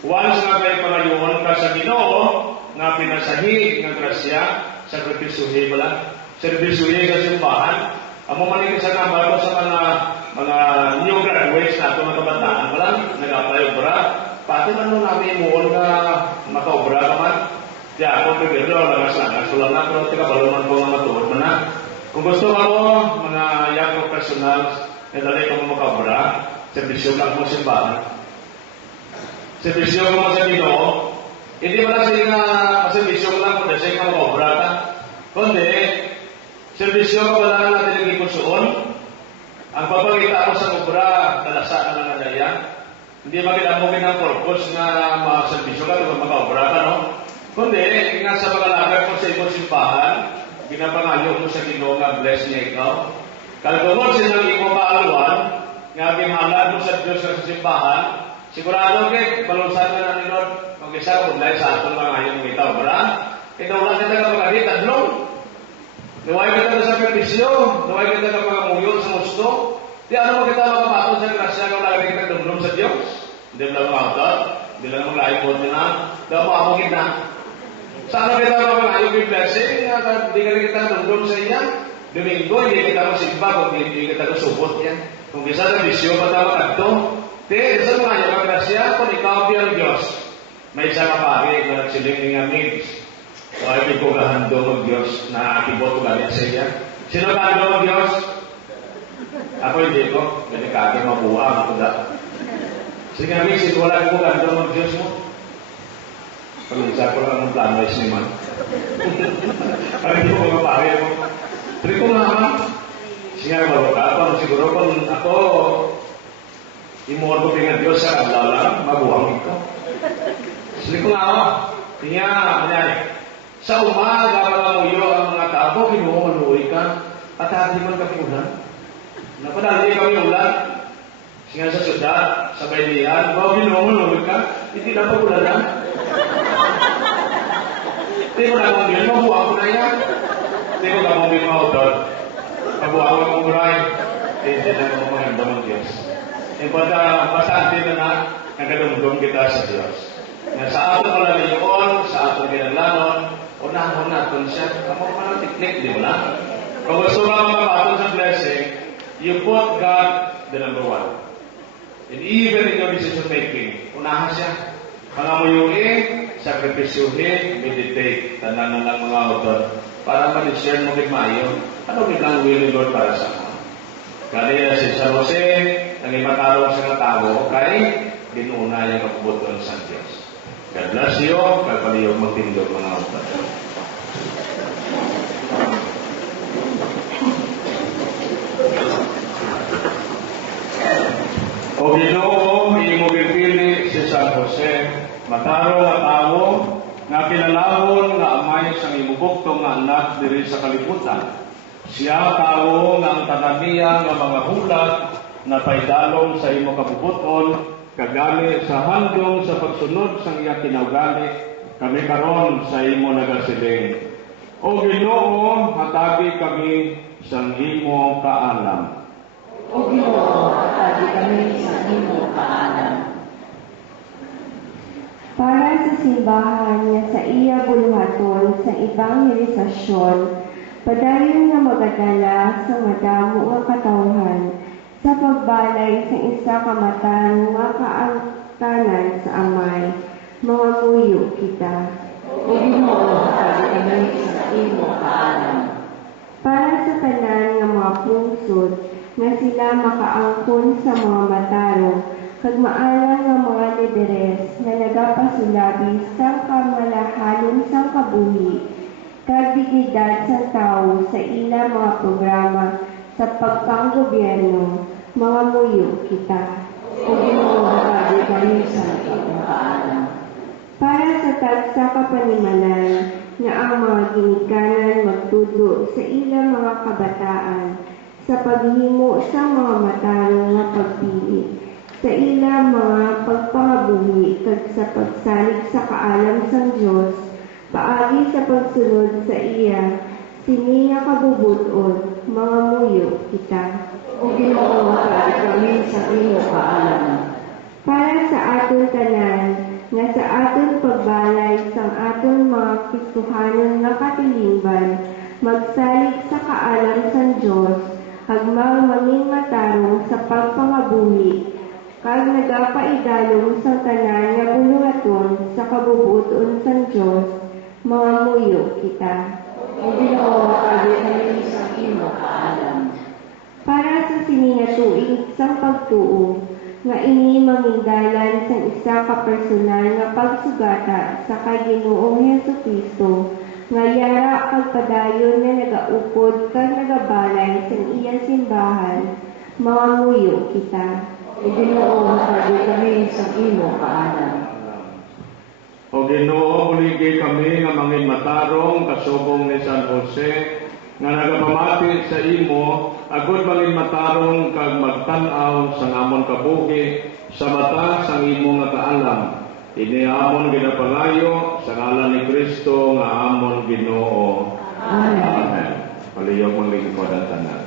Once nga kayo pangayuhon ka sa Ginoo, nga pinasahi ng grasya, sakripisyuhin mo lang. Serbisyuhin sa simbahan. Amo manig sa number ko sa mga new graduates na ito mga kabataan mo lang, nag-apply obra. Pati man nung namin imuon na maka-obra ka man. Kaya ako, pagkiro, lagas-lagas. Wala na, pero tika balunan ko nga matuod mo na. Kung gusto mo, mga young professionals, nadali ka mo maka-obra, serbisyo lang mo simbahan. Serbisyo mo sa Ginoo. Hindi mo lang sila maserbisyo mo lang kung desay ka maka-obra ka. Kundi, serbisyo ka ba lang natin ang ikusuon? Ang papagita mo sa obra, talasa na lang nadaya. Hindi magkitamukin ang purpose na maserbisyo ka kung maka-obra ka, no? Kundi, nga sa mga lagay mo sa ibang simbahan, ginapangayo mo sa Ginoo nga bless niya ikaw. Kalkumot silang imo kaaluan, nga gimahalan mo sa Diyos sa simbahan, sigurado kay balusan na na ninod, mag-isa kung dahil sa atong mga yung itaw, obra. Ito wala kita ka magkakita, adlong. Nuway kita ka sa perpisyo, nuway kita ka pangamuyod sa musto. Di ano mo kita makamatod sa grasya kung lagay kita dumlong sa Diyos. Hindi mo lang makautot, hindi lang mag-laikod na, daw makamugin na. Sana kita makakayog yung blessing, hindi ka kita dumlong sa iya. Domingo, hindi kita masimba kung hindi kita kusubot yan. Kung isa na bisyo, patawag agto. Di, isa mo nga yung grasya, kung ikaw ang Diyos. May isa ka pari na nagsiling ng amigos. O ay may kugahando ng Diyos na akibot ko galing sa iya. Sino kahando ng Diyos? Ako hindi ko. Delikado mabuha ang kuda. Sige kami, wala ko kugahando ng Diyos mo. Pag-isa ko lang ang plano is naman. Parang hindi ko magpapari mo. Pero kung naman, sige nga ka, siguro kung ako, Imor ko tingnan Diyos sa kalalang, mabuhang ito. Sili ko nga ako, tingnan, sa umaga mga muyo ang mga tao, kinuhuluwi ka, at hati man kami ulan. Napadali kami ulan. Singa sa syudad, sa baylihan, kinuhuluwi ka, hindi na pa ulan na. Hindi ko na kung yun, mabuhang ko na yan. Hindi ko na kung yun mautod. Mabuhang ko kung ray, hindi na kung mahindam ang Diyos. Importante, bastante na nagadumdum kita sa Diyos. Na sa ato malalayon, sa ato kinaglanon, unahan natin siya. Kamu pa ng teknik, di ba na? Kung gusto ka makapaton sa blessing, you put God the number one. And even in your decision making, unahan siya. Pangamuyuin, sakripisyuhin, meditate, tanan na lang mga autor, para ma-discern mo kagmayo. Ano kitang will ni Lord para sa mga? Kaya si San Jose, naging matarong sa tao, kay ginuna yung kapubuton sa Diyos. God bless you, kapaliyog magtindog mga autor. O Ginoo, imo gipili si San Jose, mataro nga tao, nga kinalawon nga amay sa imubuktong nga anak diri sa kalibutan. Siya tao nga ang tananiya nga mga hulat na paidalom sa imo kabubuton, kagani sa handong sa pagsunod sa iya kinaugali, kami karon sa imo nagasiling. O Ginoo, hatabi kami sa imo kaalam. O Ginoo, hatabi kami sa imo kaalam. Para sa simbahan niya sa iya buluhaton sa ebanghelisasyon, padayon nga magadala sa madamo nga katawhan sa pagbalay sa isa ka matan nga kaangtanan sa amay, mga muyo kita. O Ginoo, hatabi kami sa imo kaalam. Para sa tanan nga mga pungsod nga sila makaangkon sa mga mataro, kag maalang nga mga lideres na nagapasulabi sa kamalahalon sa kabuhi, kag dignidad sa tao sa ila mga programa sa pagpanggobyerno, mga muyo kita. O Ginoo, hatabi kami sa imo kaalam. Para sa tagsa kapanimanan nga ang mga ginikanan magtudlo sa ilang mga kabataan sa paghimo sa mga matarong nga pagpili, sa ilang mga pagpangabuhi kag sa pagsalig sa kaalam sang Dios, paagi sa pagsunod sa iya, sini nga kabubuton, mga muyo kita. O Ginoo, hatabi kami sa imo kaalam. Para sa aton tanan, nga sa aton pagbalay sang aton mga Kristohanon nga katilingban, magsalig sa kaalam sang Dios, hagmang manging matarong sa pagpangabuhi, kag nagapaidalom sa tanan nga buluhaton sa kabubuton sang Dios, mga muyo kita. O Ginoo, hatabi kami sa imo kaalam. Para sa sininatuig sang pagtuo, nga ini maminggalan sa isa ka personal nga pagsugata sa kay Ginoong Hesukristo, nga yara kag padayon nga nagaupod kag nagabalay sa iyang simbahan, mga muyo kita. O Ginoo, hatabi kami sa imo kaalam. O Ginoo, uligay kami nga mangin matarong kasubong ni San Jose, nga nagapamati sa imo, agud mangin matarong kag magtan-aw sa amon kabuhi sa mata sang imo nga kaalam. Ini amon ginapangayo sa ngalan ni Kristo nga amon Ginoo. Amen. Amen. Palihog manglingkod ang tanan.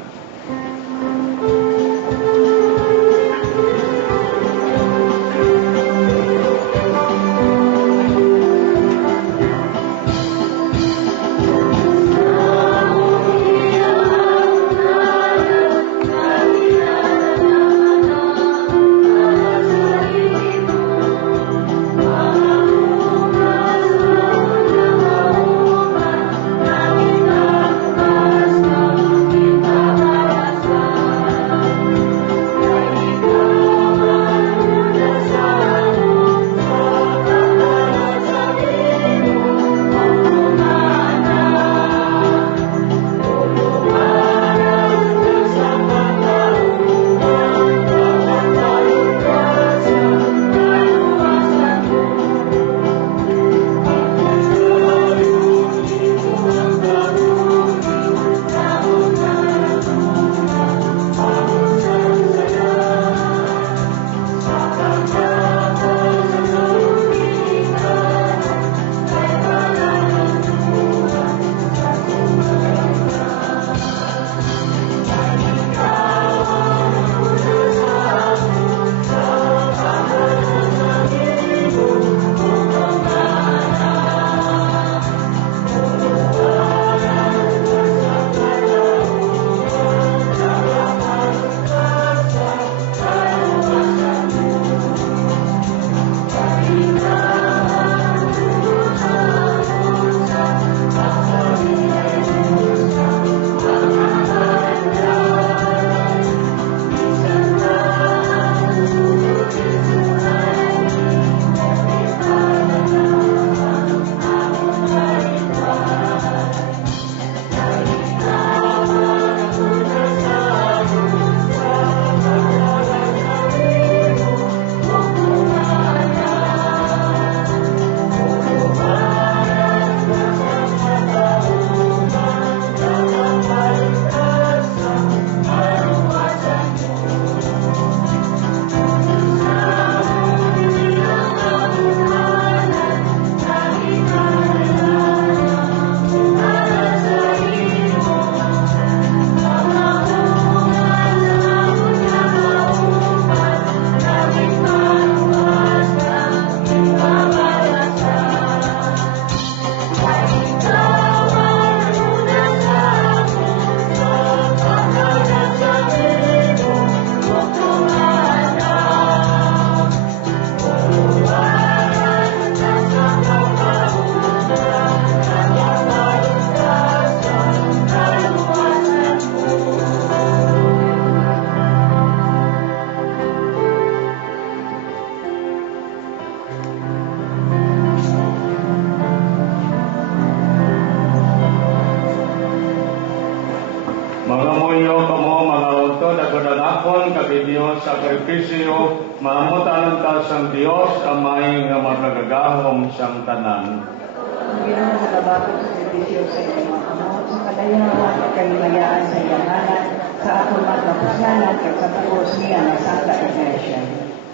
mga sakripisyo, maamutan ta sang Dios amay nga magagahom sang tanan. Ang Ginoo sa tabako sa servisyo sa iyong mga kamot, sa kadayawan at kalimayaan sa iyang ngalan, sa atong magkapuslanan at sa buos niya na Santa Iglesia.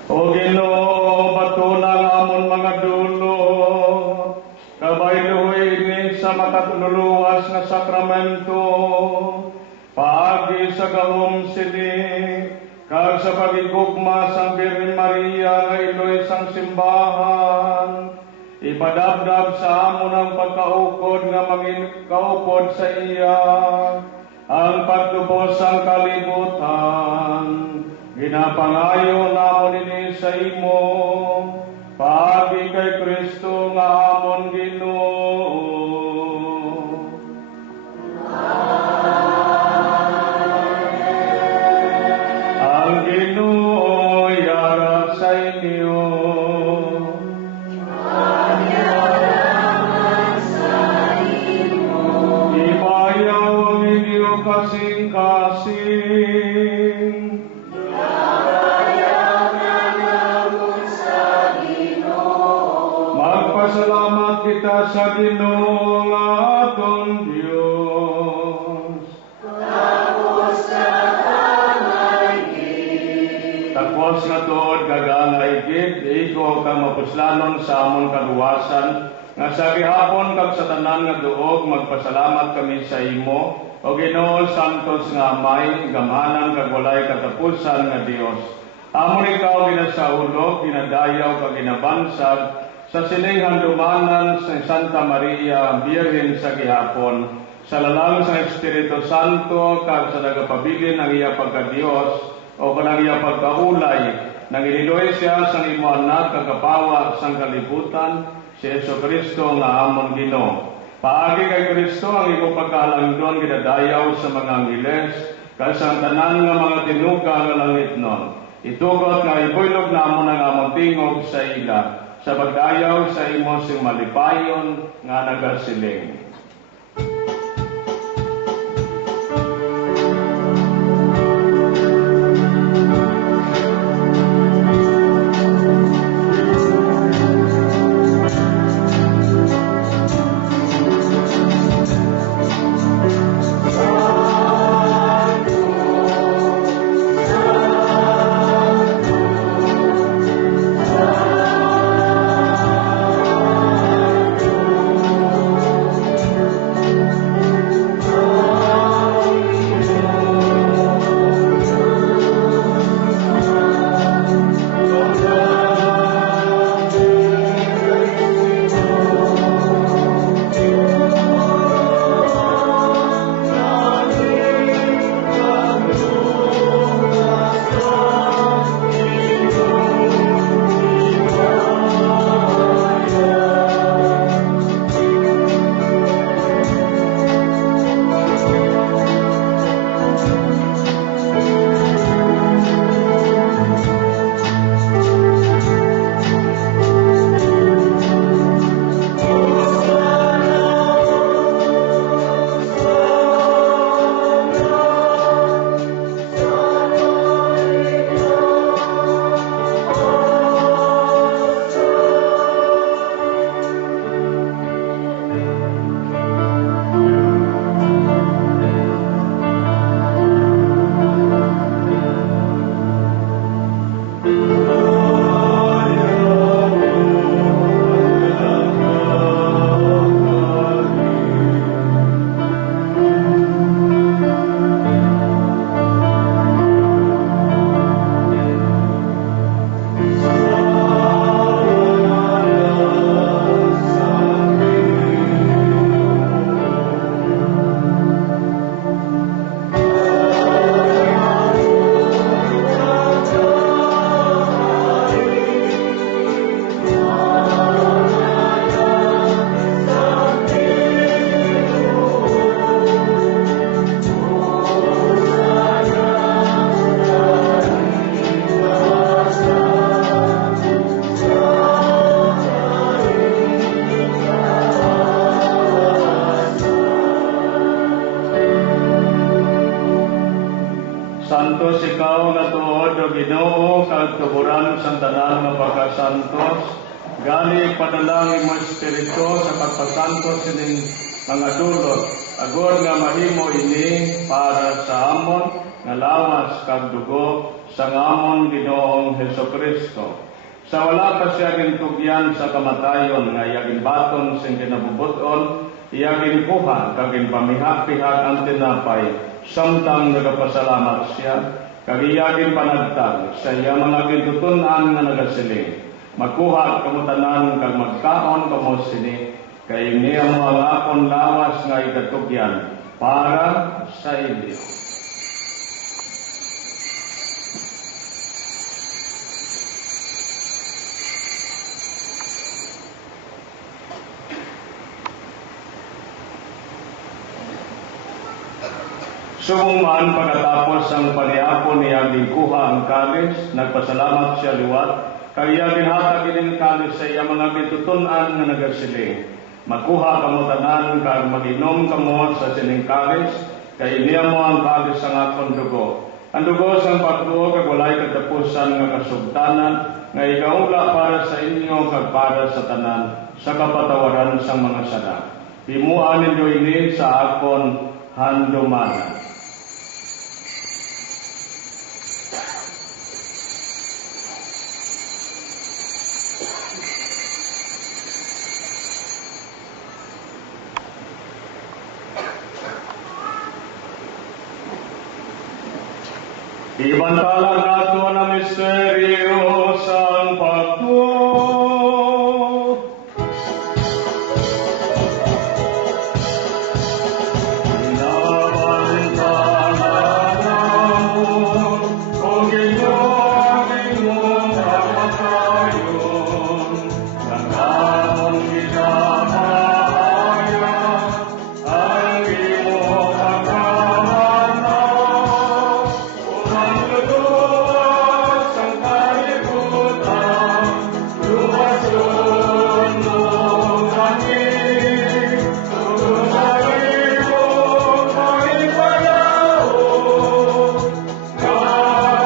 O Ginoo, batunang amon mga dulo, kabayloy ini sa makatululuwas nga sakramento, paagi sa gahom sili, kag sa pagigugma sang Birhen Maria nga iloy sang simbahan, ipadabdab sa amon ang pagkaukod nga maging-kaupod sa iya, ang pagtubos sang kalibutan, ginapangayo namon ini sa imo, paagi kay Kristo nga amon Ginoo. Ang Ginoo yara sa inyo. Ibayaw ang inyo kasing-kasing. Magpasalamat kita sa Ginoo nga aton Dios. Tapos nga tuod kagangay gid, igo kang mapuslanon sa amon kaluwasan, nga sa gihapon kag sa tanan nga duog magpasalamat kami sa imo, o Ginoo Santos nga Amay, gamhanan kag walay katapusan nga Dios. Amon ikaw ginasaulog, ginadayaw kag ginabansag, sa sining handumanan sa Santa Maria, Birhen sa gihapon, sa lalang sa Espiritu Santo, kag sa nagapabilin ng iya pagka-Dios, o kanang iya pagkaulay, nang iniloy siya sa imo anak kagapawa sang kalibutan, si Jesucristo nga amon Ginoo. Paagi kay Kristo ang imo pagkahalangdon gidadayaw sa mga angheles, kag sa tanan nga mga tinuga nga langit nun. Itugot nga ibuylog namon ang among tingog sa ila, sa pagdayaw sa imo sing malipayon nga nagasiling. pagtuburan sa tanan nga pagkasantos, gani padalangin mo Espiritu sa pagpasantos sining mga dulot, agod nga mahimo ini para sa amon nga lawas kag dugo sa amon Ginoong Hesukristo. Sa wala pa siya gintugyan sa kamatayon nga iyagin baton sing kinabubuton, iyagin kuha kag pamihak-pihak ang tinapay, samtang nagapasalamat siya, kag iyagin panagtag sa iya mga gintutunan nga nagasiling. Magkuha kamutanan kag magkaon kamo sini, kay niya mo ang akon lawas nga itatugyan para sa inyo. Sumuman pagkatapos ang paniapon niya gikuha ang kalis, nagpasalamat siya liwat, kaya ginhatag ining kalis sa iya mga gitutunan nga nagasiling. Magkuha kamo tanan kag mag-inom kamo sa sining kalis, kay niya mo ang kalis sa akon dugo. Ang dugo sang pagtuo kag walay katapusan nga kasugtanan, nga igaula para sa inyo kag para sa tanan, sa kapatawaran sang mga sala. Himuan ninyo ini sa akon handumanan. Ibantalan nato na misteryo sang pagtuo. Inabantalan namon o ginawin mong kamatayon, nagkamon ginamahaya ang imo pagkahanap. Luwas ang kalibutan, luwason mong langit, tugod sa iyong pagpalaon, kapagpapit.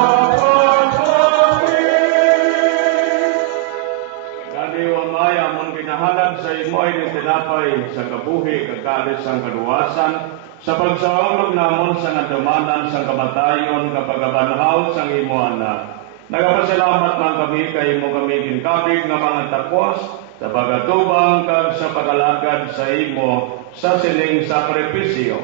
Kadiwa maya mong ginahanap sa imoy ni tinapay sa kabuhi kakalis ang kaluwasan, sa pagsaulog namon sa nadumanan sa kamatayon kapag abanhaw sang imo anak. Nagapasalamat man kami kay imo kami ginkabig nga mga tapos sa pagatubang kag sa pagalagad sa imo sa sining sakripisyo.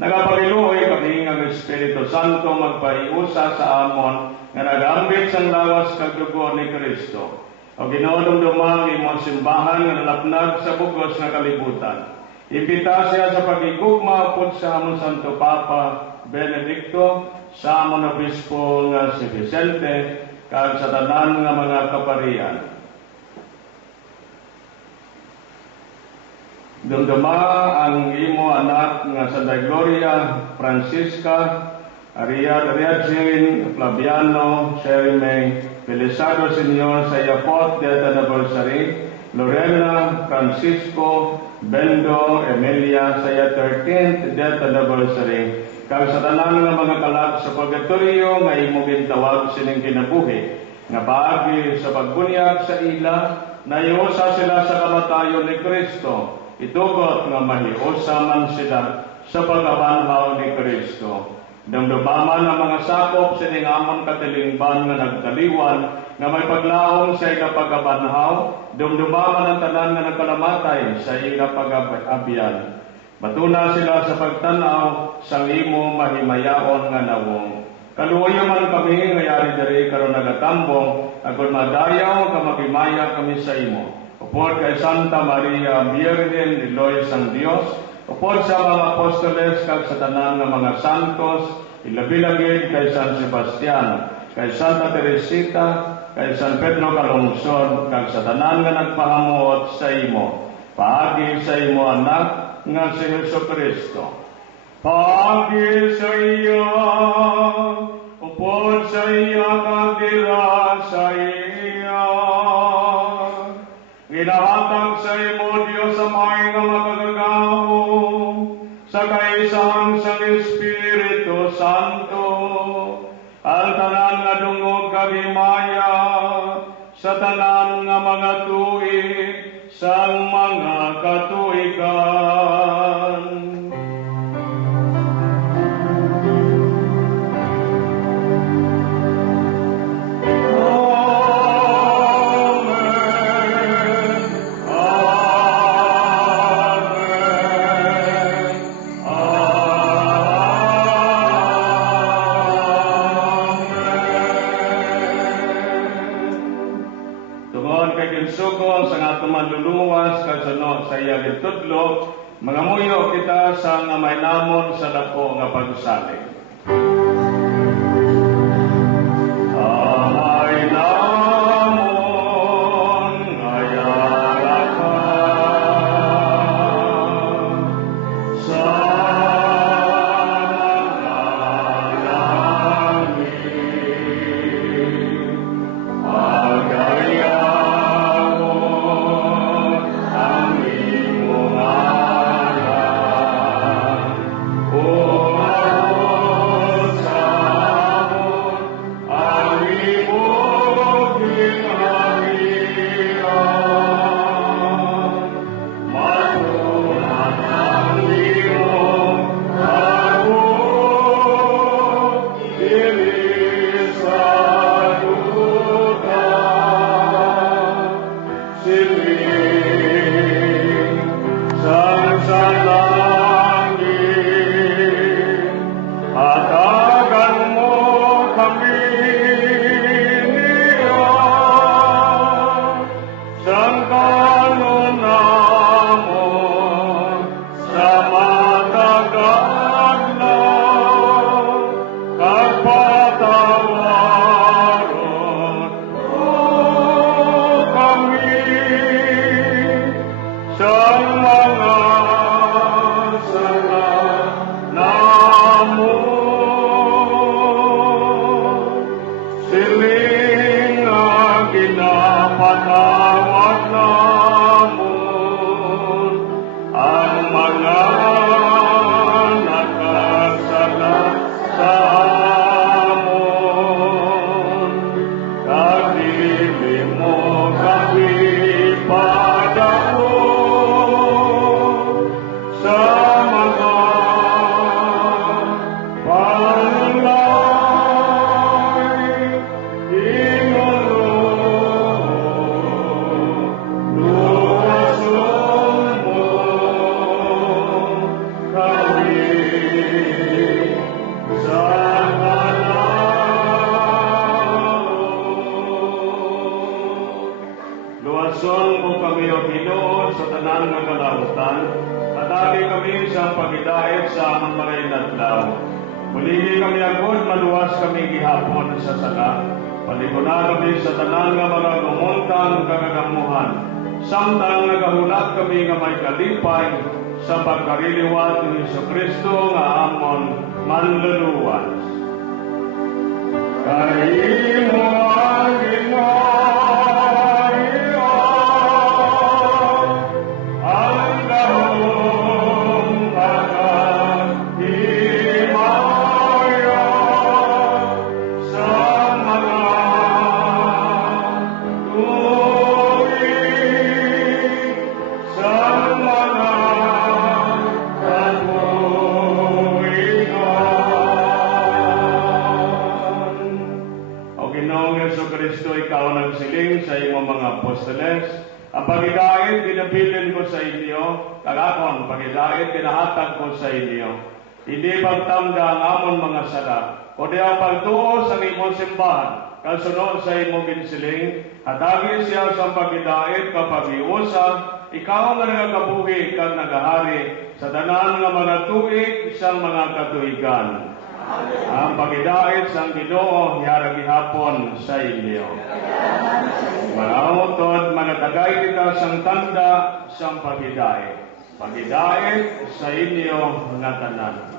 Nagapagiluoy kami nga ang Espiritu Santo magpaiusa sa amon nga nagambit sang lawas kag dugo ni Kristo. O ginodumdumang imo simbahan nga nalapnag sa bugos nga kalibutan. Imbita siya sa pagigugma upod sa amon Santo Papa Benedicto, sa amon Obispo nga si Vicente, kag sa tanan nga mga kaparian. Dumduma ang imo anak nga Santa Gloria Francisca Ariadne Flaviano Sherime Felisado Senyor sa iyapot death anniversary, Lorena Francisco Bendo Emilia sa iya 13th death anniversary, kag sa tanan nga mga kalag sa purgatorio nga imo gintawag sining kinabuhi, nga paagi sa pagbunyag sa ila, naiusa sila sa kamatayon ni Kristo, itugot nga mahiusa man sila sa pagabanhaw ni Kristo. Damdaman ang mga sakop sining amon katilingban nga nagkaliwan, nga may paglaong sa ila pagabanhaw, dumdumaman ang tanan nga nagkalamatay sa ila pag-abyan. Matuna sila sa pagtanaw sa imo mahimayaon nga nawong. Kaluoyo man kami nga yari diri karon nagatambong, agud madayaw ka makimaya kami sa imo. Upod kay Santa Maria Virgen ni Loy sang Dios, upod sa mga apostoles kag sa tanan nga mga santos, ilabi-lagid kay San Sebastian, kay Santa Teresita, kay San Pedro Calungsod, kag sa tanan nga nagpahamuot sa imo, paagi sa imo anak nga si Jesucristo. Paagi sa iya, upod sa iya kag dira sa iya. Ginahatag sa imo Dios sa may nga makagagaw, sa kaisahan sa Espiritu Santo, ang tanan nga dungog kag himaya sa tanan nga mga tuig sang mga katuigan. Sugol sa nga tumanluluwas kasunod sa iya litudlo, mga muyo kita sa nga may namon sa dako nga pagsalig. Ay namon ngayara ka sa Luwason mo kami o Ginoo sa tanan nga kalahutan, at agi kami sa pagidait sa among mga inadlaw. Muligi kami agod, maluwas kami gihapon sa sala. Paliguna kami sa tanan nga mga gumuntang kagagamuhan. Samtang nagahulat kami nga may kalipay sa pagkariliwat ni Jesucristo nga amon manluluwas. Kaimo ang Ginoo sa iyong mga apostoles, ang pagidait pinabilin ko sa inyo, kagakon, pagidait pinahatag ko sa inyo. Hindi pagtamda ang amon mga sala, kundi ang pagtuo sa imong simbahan, kasunod sa imong ginsiling, hatagi siya sa pagidait kapag iusa, ikaw nga nagakabuhi kang nagahari sa tanan nga mga tuig sa mga katuigan. Ang pagidait sang Ginoo hiarag gihapon sa inyo. Manautod manatagay kita sang tanda sang pagidait. Pagidait sa inyo nga tanan.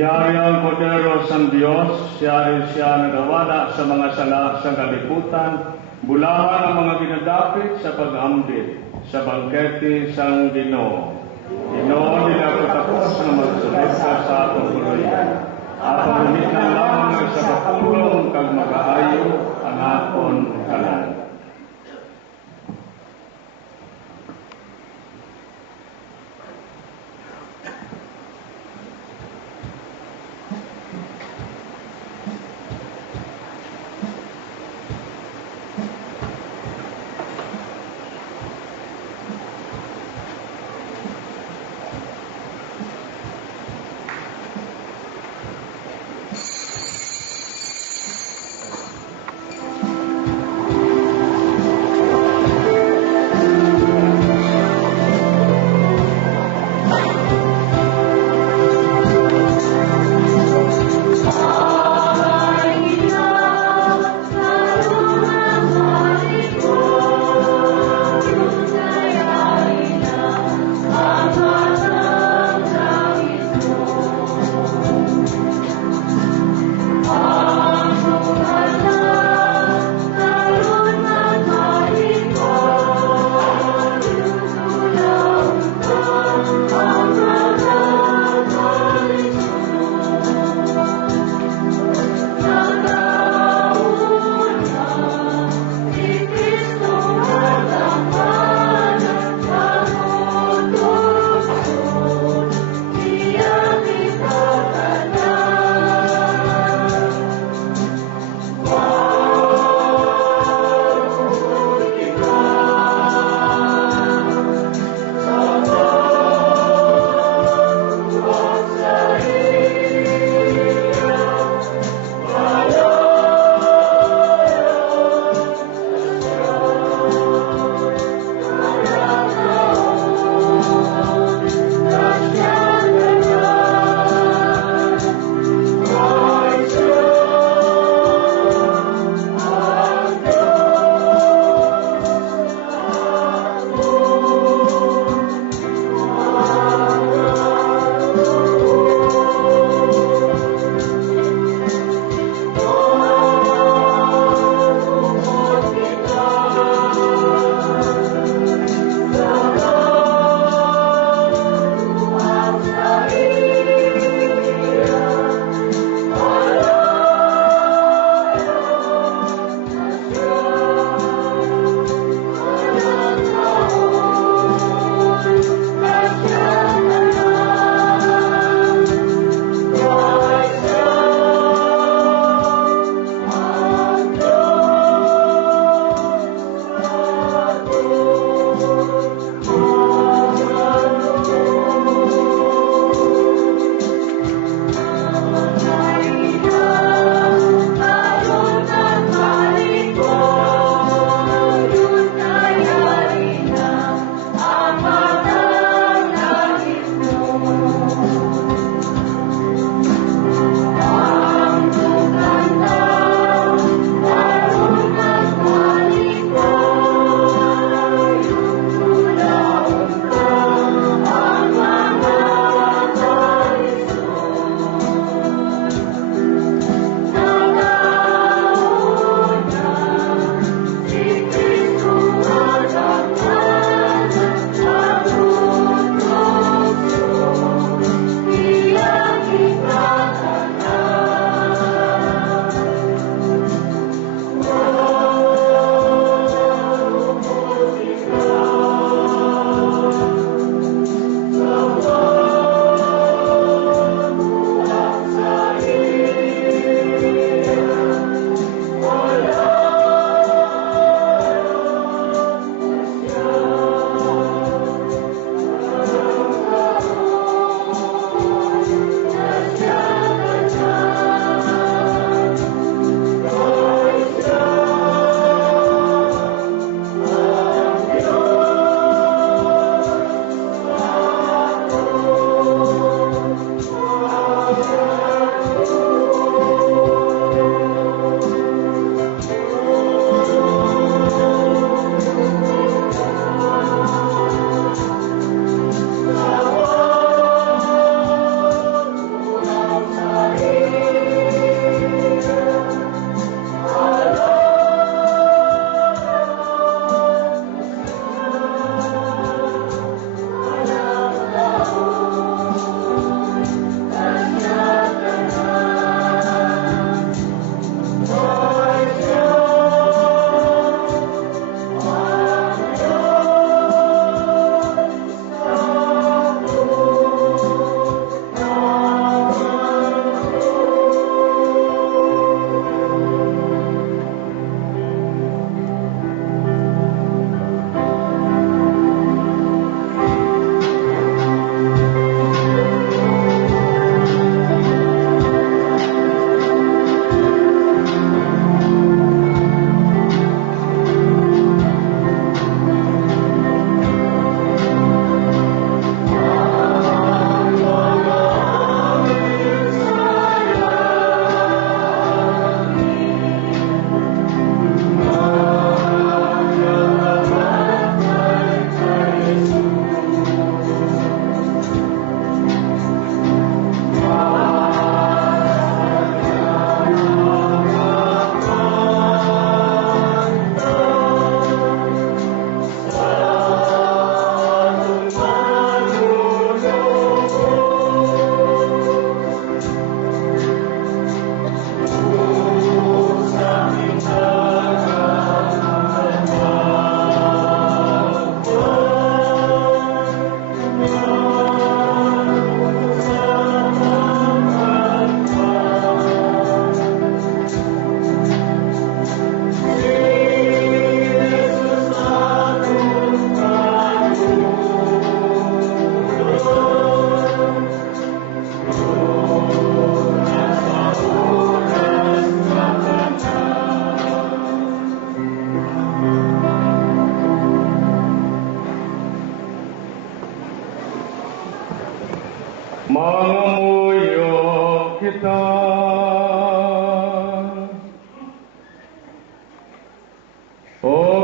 Iyari ang Kordero sa Diyos, siyari siya nagawala sa mga sala sa kaliputan, bulahan ang mga ginadapit sa pag-ambit, sa bangkete sang Ginoo. Ginoo, nila ko tapos na magsulit ka sa atong kuluyan. Atong humit na lamang sa katulong kag mag-aayo ang aton kalan.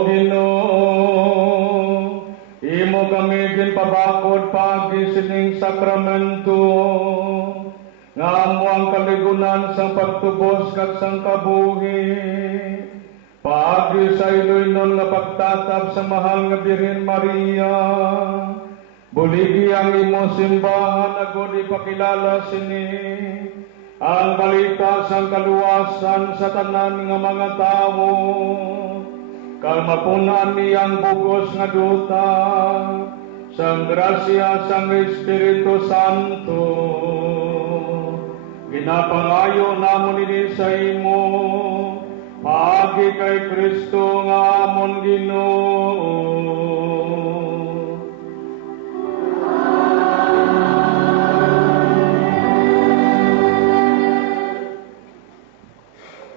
Ginoo, imo kami ginpabakod pagi sining sakramento, nga amo ang kaligunan sa pagtubos kag sang kabuhi. Paagi sa iloynon nga pagtatap sa mahal nga Birhen Maria, buligi ang imo simbahan agod ipakilala sini ang balita sang kaluwasan sa tanan nga mga tawo, kag mapunan niyang bugos nga duta sang grasya sang Espiritu Santo. Ginapangayo namon ini sa imo, paagi kay Kristo nga amon Ginoo.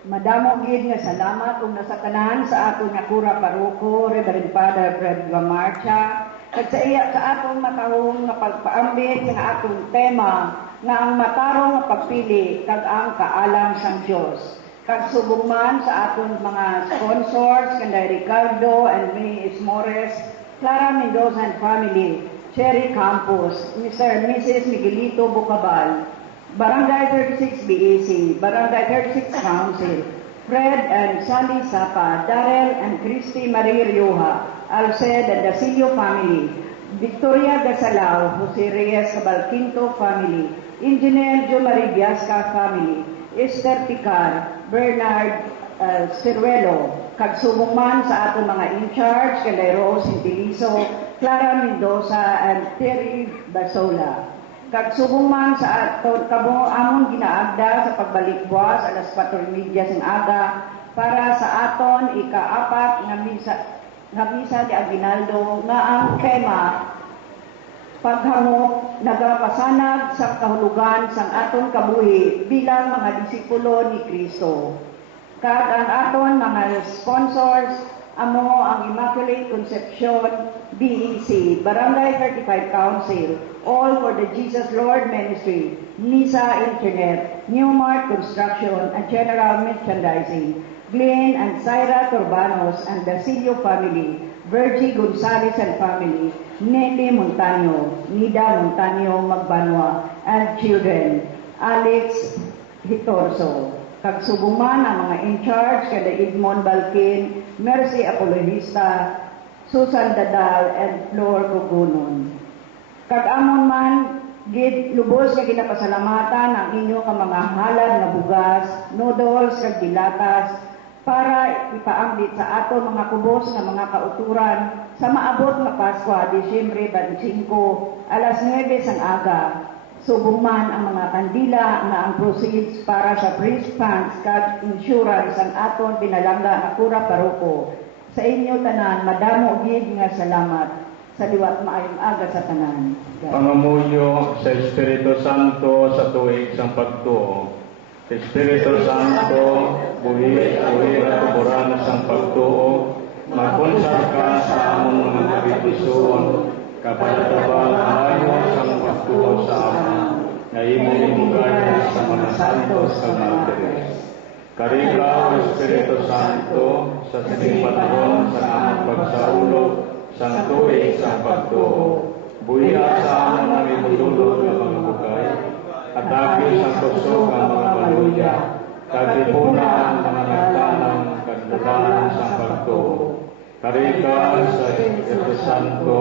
Madamo gid nga salamat ug nasakanan sa aton nga kura paroko, Reverend Father Fred Gamarcha, kag sa iya sa aton matahong nga pagpaambit nga atong tema nga ang matarong nga pagpili kag ang kaalam sang Dios. Kag subong man sa aton mga sponsors kanday Ricardo and May Ismores, Clara Mendoza and family, Cherry Campos, Mr. and Mrs. Miguelito Bucabal, Barangay 36 BEC, Barangay 36 Council, Fred and Sally Sapa, Darrell and Christy Marie Rioja, Alced and Dasilio family, Victoria Gasalao, Jose Reyes Cabalquinto family, Engineer Jo Marie Biasca family, Esther Picar, Bernard Ciruelo, kag subong man sa ato mga in-charge, kay Rose Intiliso, Clara Mendoza and Terry Basola. Kag subong man sa ato kabo amon ginaagda sa pagbalikbuas alas 4:30 sing aga para sa aton ika-4 nga misa di Aguinaldo nga ang tema paghangop nagapasanag sa kahulugan sang aton kabuhi bilang mga disipulo ni Kristo. Kag ang aton mga sponsors amo ang Immaculate Conception BEC, Barangay 35 Council, All for the Jesus Lord Ministry, Nisa Internet, Newmart Construction and General Merchandising, Glenn and Syra Turbanos and Dasilio family, Virgie Gonzalez and family, Nelly Montaño, Nida Montaño Magbanwa and children, Alex Hitorso. Kag subuman ang mga in-charge kada Edmond Balkin, Mercy Apologista, Susan Dadal, and Flor Cogunon. Kag amon man, gid lubos nga ginapasalamatan ang inyo ka mga halad nga bugas, noodles, kag dilatas, para ipaambit sa ato mga kubos nga mga kauturan sa maabot nga Pasko, Disyembre 25, alas 9 sang aga. Subong man ang mga kandila nga ang proceeds para sa priest funds kag insurance ang aton pinalangga nga kura paroko. Sa inyo tanan, madamo gid nga salamat sa liwat maayong aga sa tanan. Pangamuyo sa Espiritu Santo sa tuig sang pagtuo. Espiritu Santo, buhi at tuburan sang pagtuo, magkonsar ka sa among mga kabitisun, kapatabang ayo sang pagtuo sa amon, nga imong imugad sa mga santos kag martires. Karika, Espiritu Santo, sa sining panahon sa among pagsaulo, sang tuig sang pagtuo, buhiya sa amon ang imudulog ng mga bugay, at dagil sa kusog ang mga baluya, kagipuna ang mga nagtanang kagdulaan sa pagtuo. Karika sa Espiritu Santo,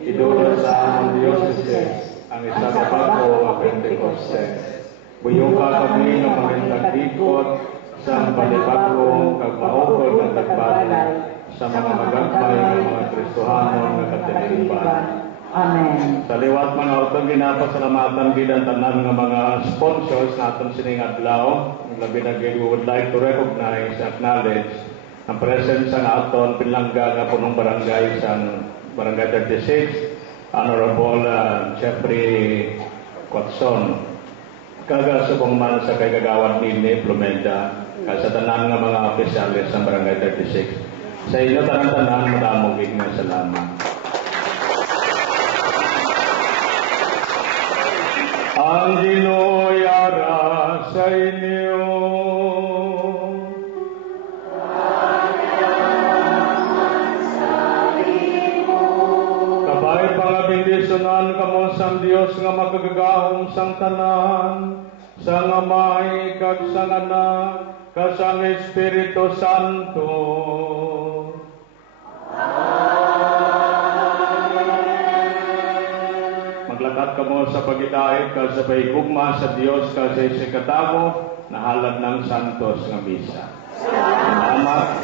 idulog sa among Diyosises, ang isababago o Pentecostes. Buyong ka kami ng mga tagdikot sa balibagong kagmaukol ng tagbalay sa mga magagmay ng mga Kristohanon ng katilingban. Amen. Sa liwat mga utong ginapasalamatan bilang tanan ng mga sponsors natin sining adlaw, labi na we would like to recognize and acknowledge ang presence ng aton pinlangga nga punong barangay sa Barangay 36, Honorable Jeffrey Quatson. Kaga subong man sa kay Kagawad Nini Plumenda, sa tanan nga mga opisyalis sa Barangay 36. Sa inyo tanan-tanan, madamong nga salamat. Ang Ginoo'y ara sa inyo. sang Dios nga makagagahom sang tanan, sang Amay kag sang Anak, kag sang Espiritu Santo. Maglakat kamo sa pagidait kag sa pahigugma sa Dios kag sa isikatamo na halad ng santos nga misa. Salamat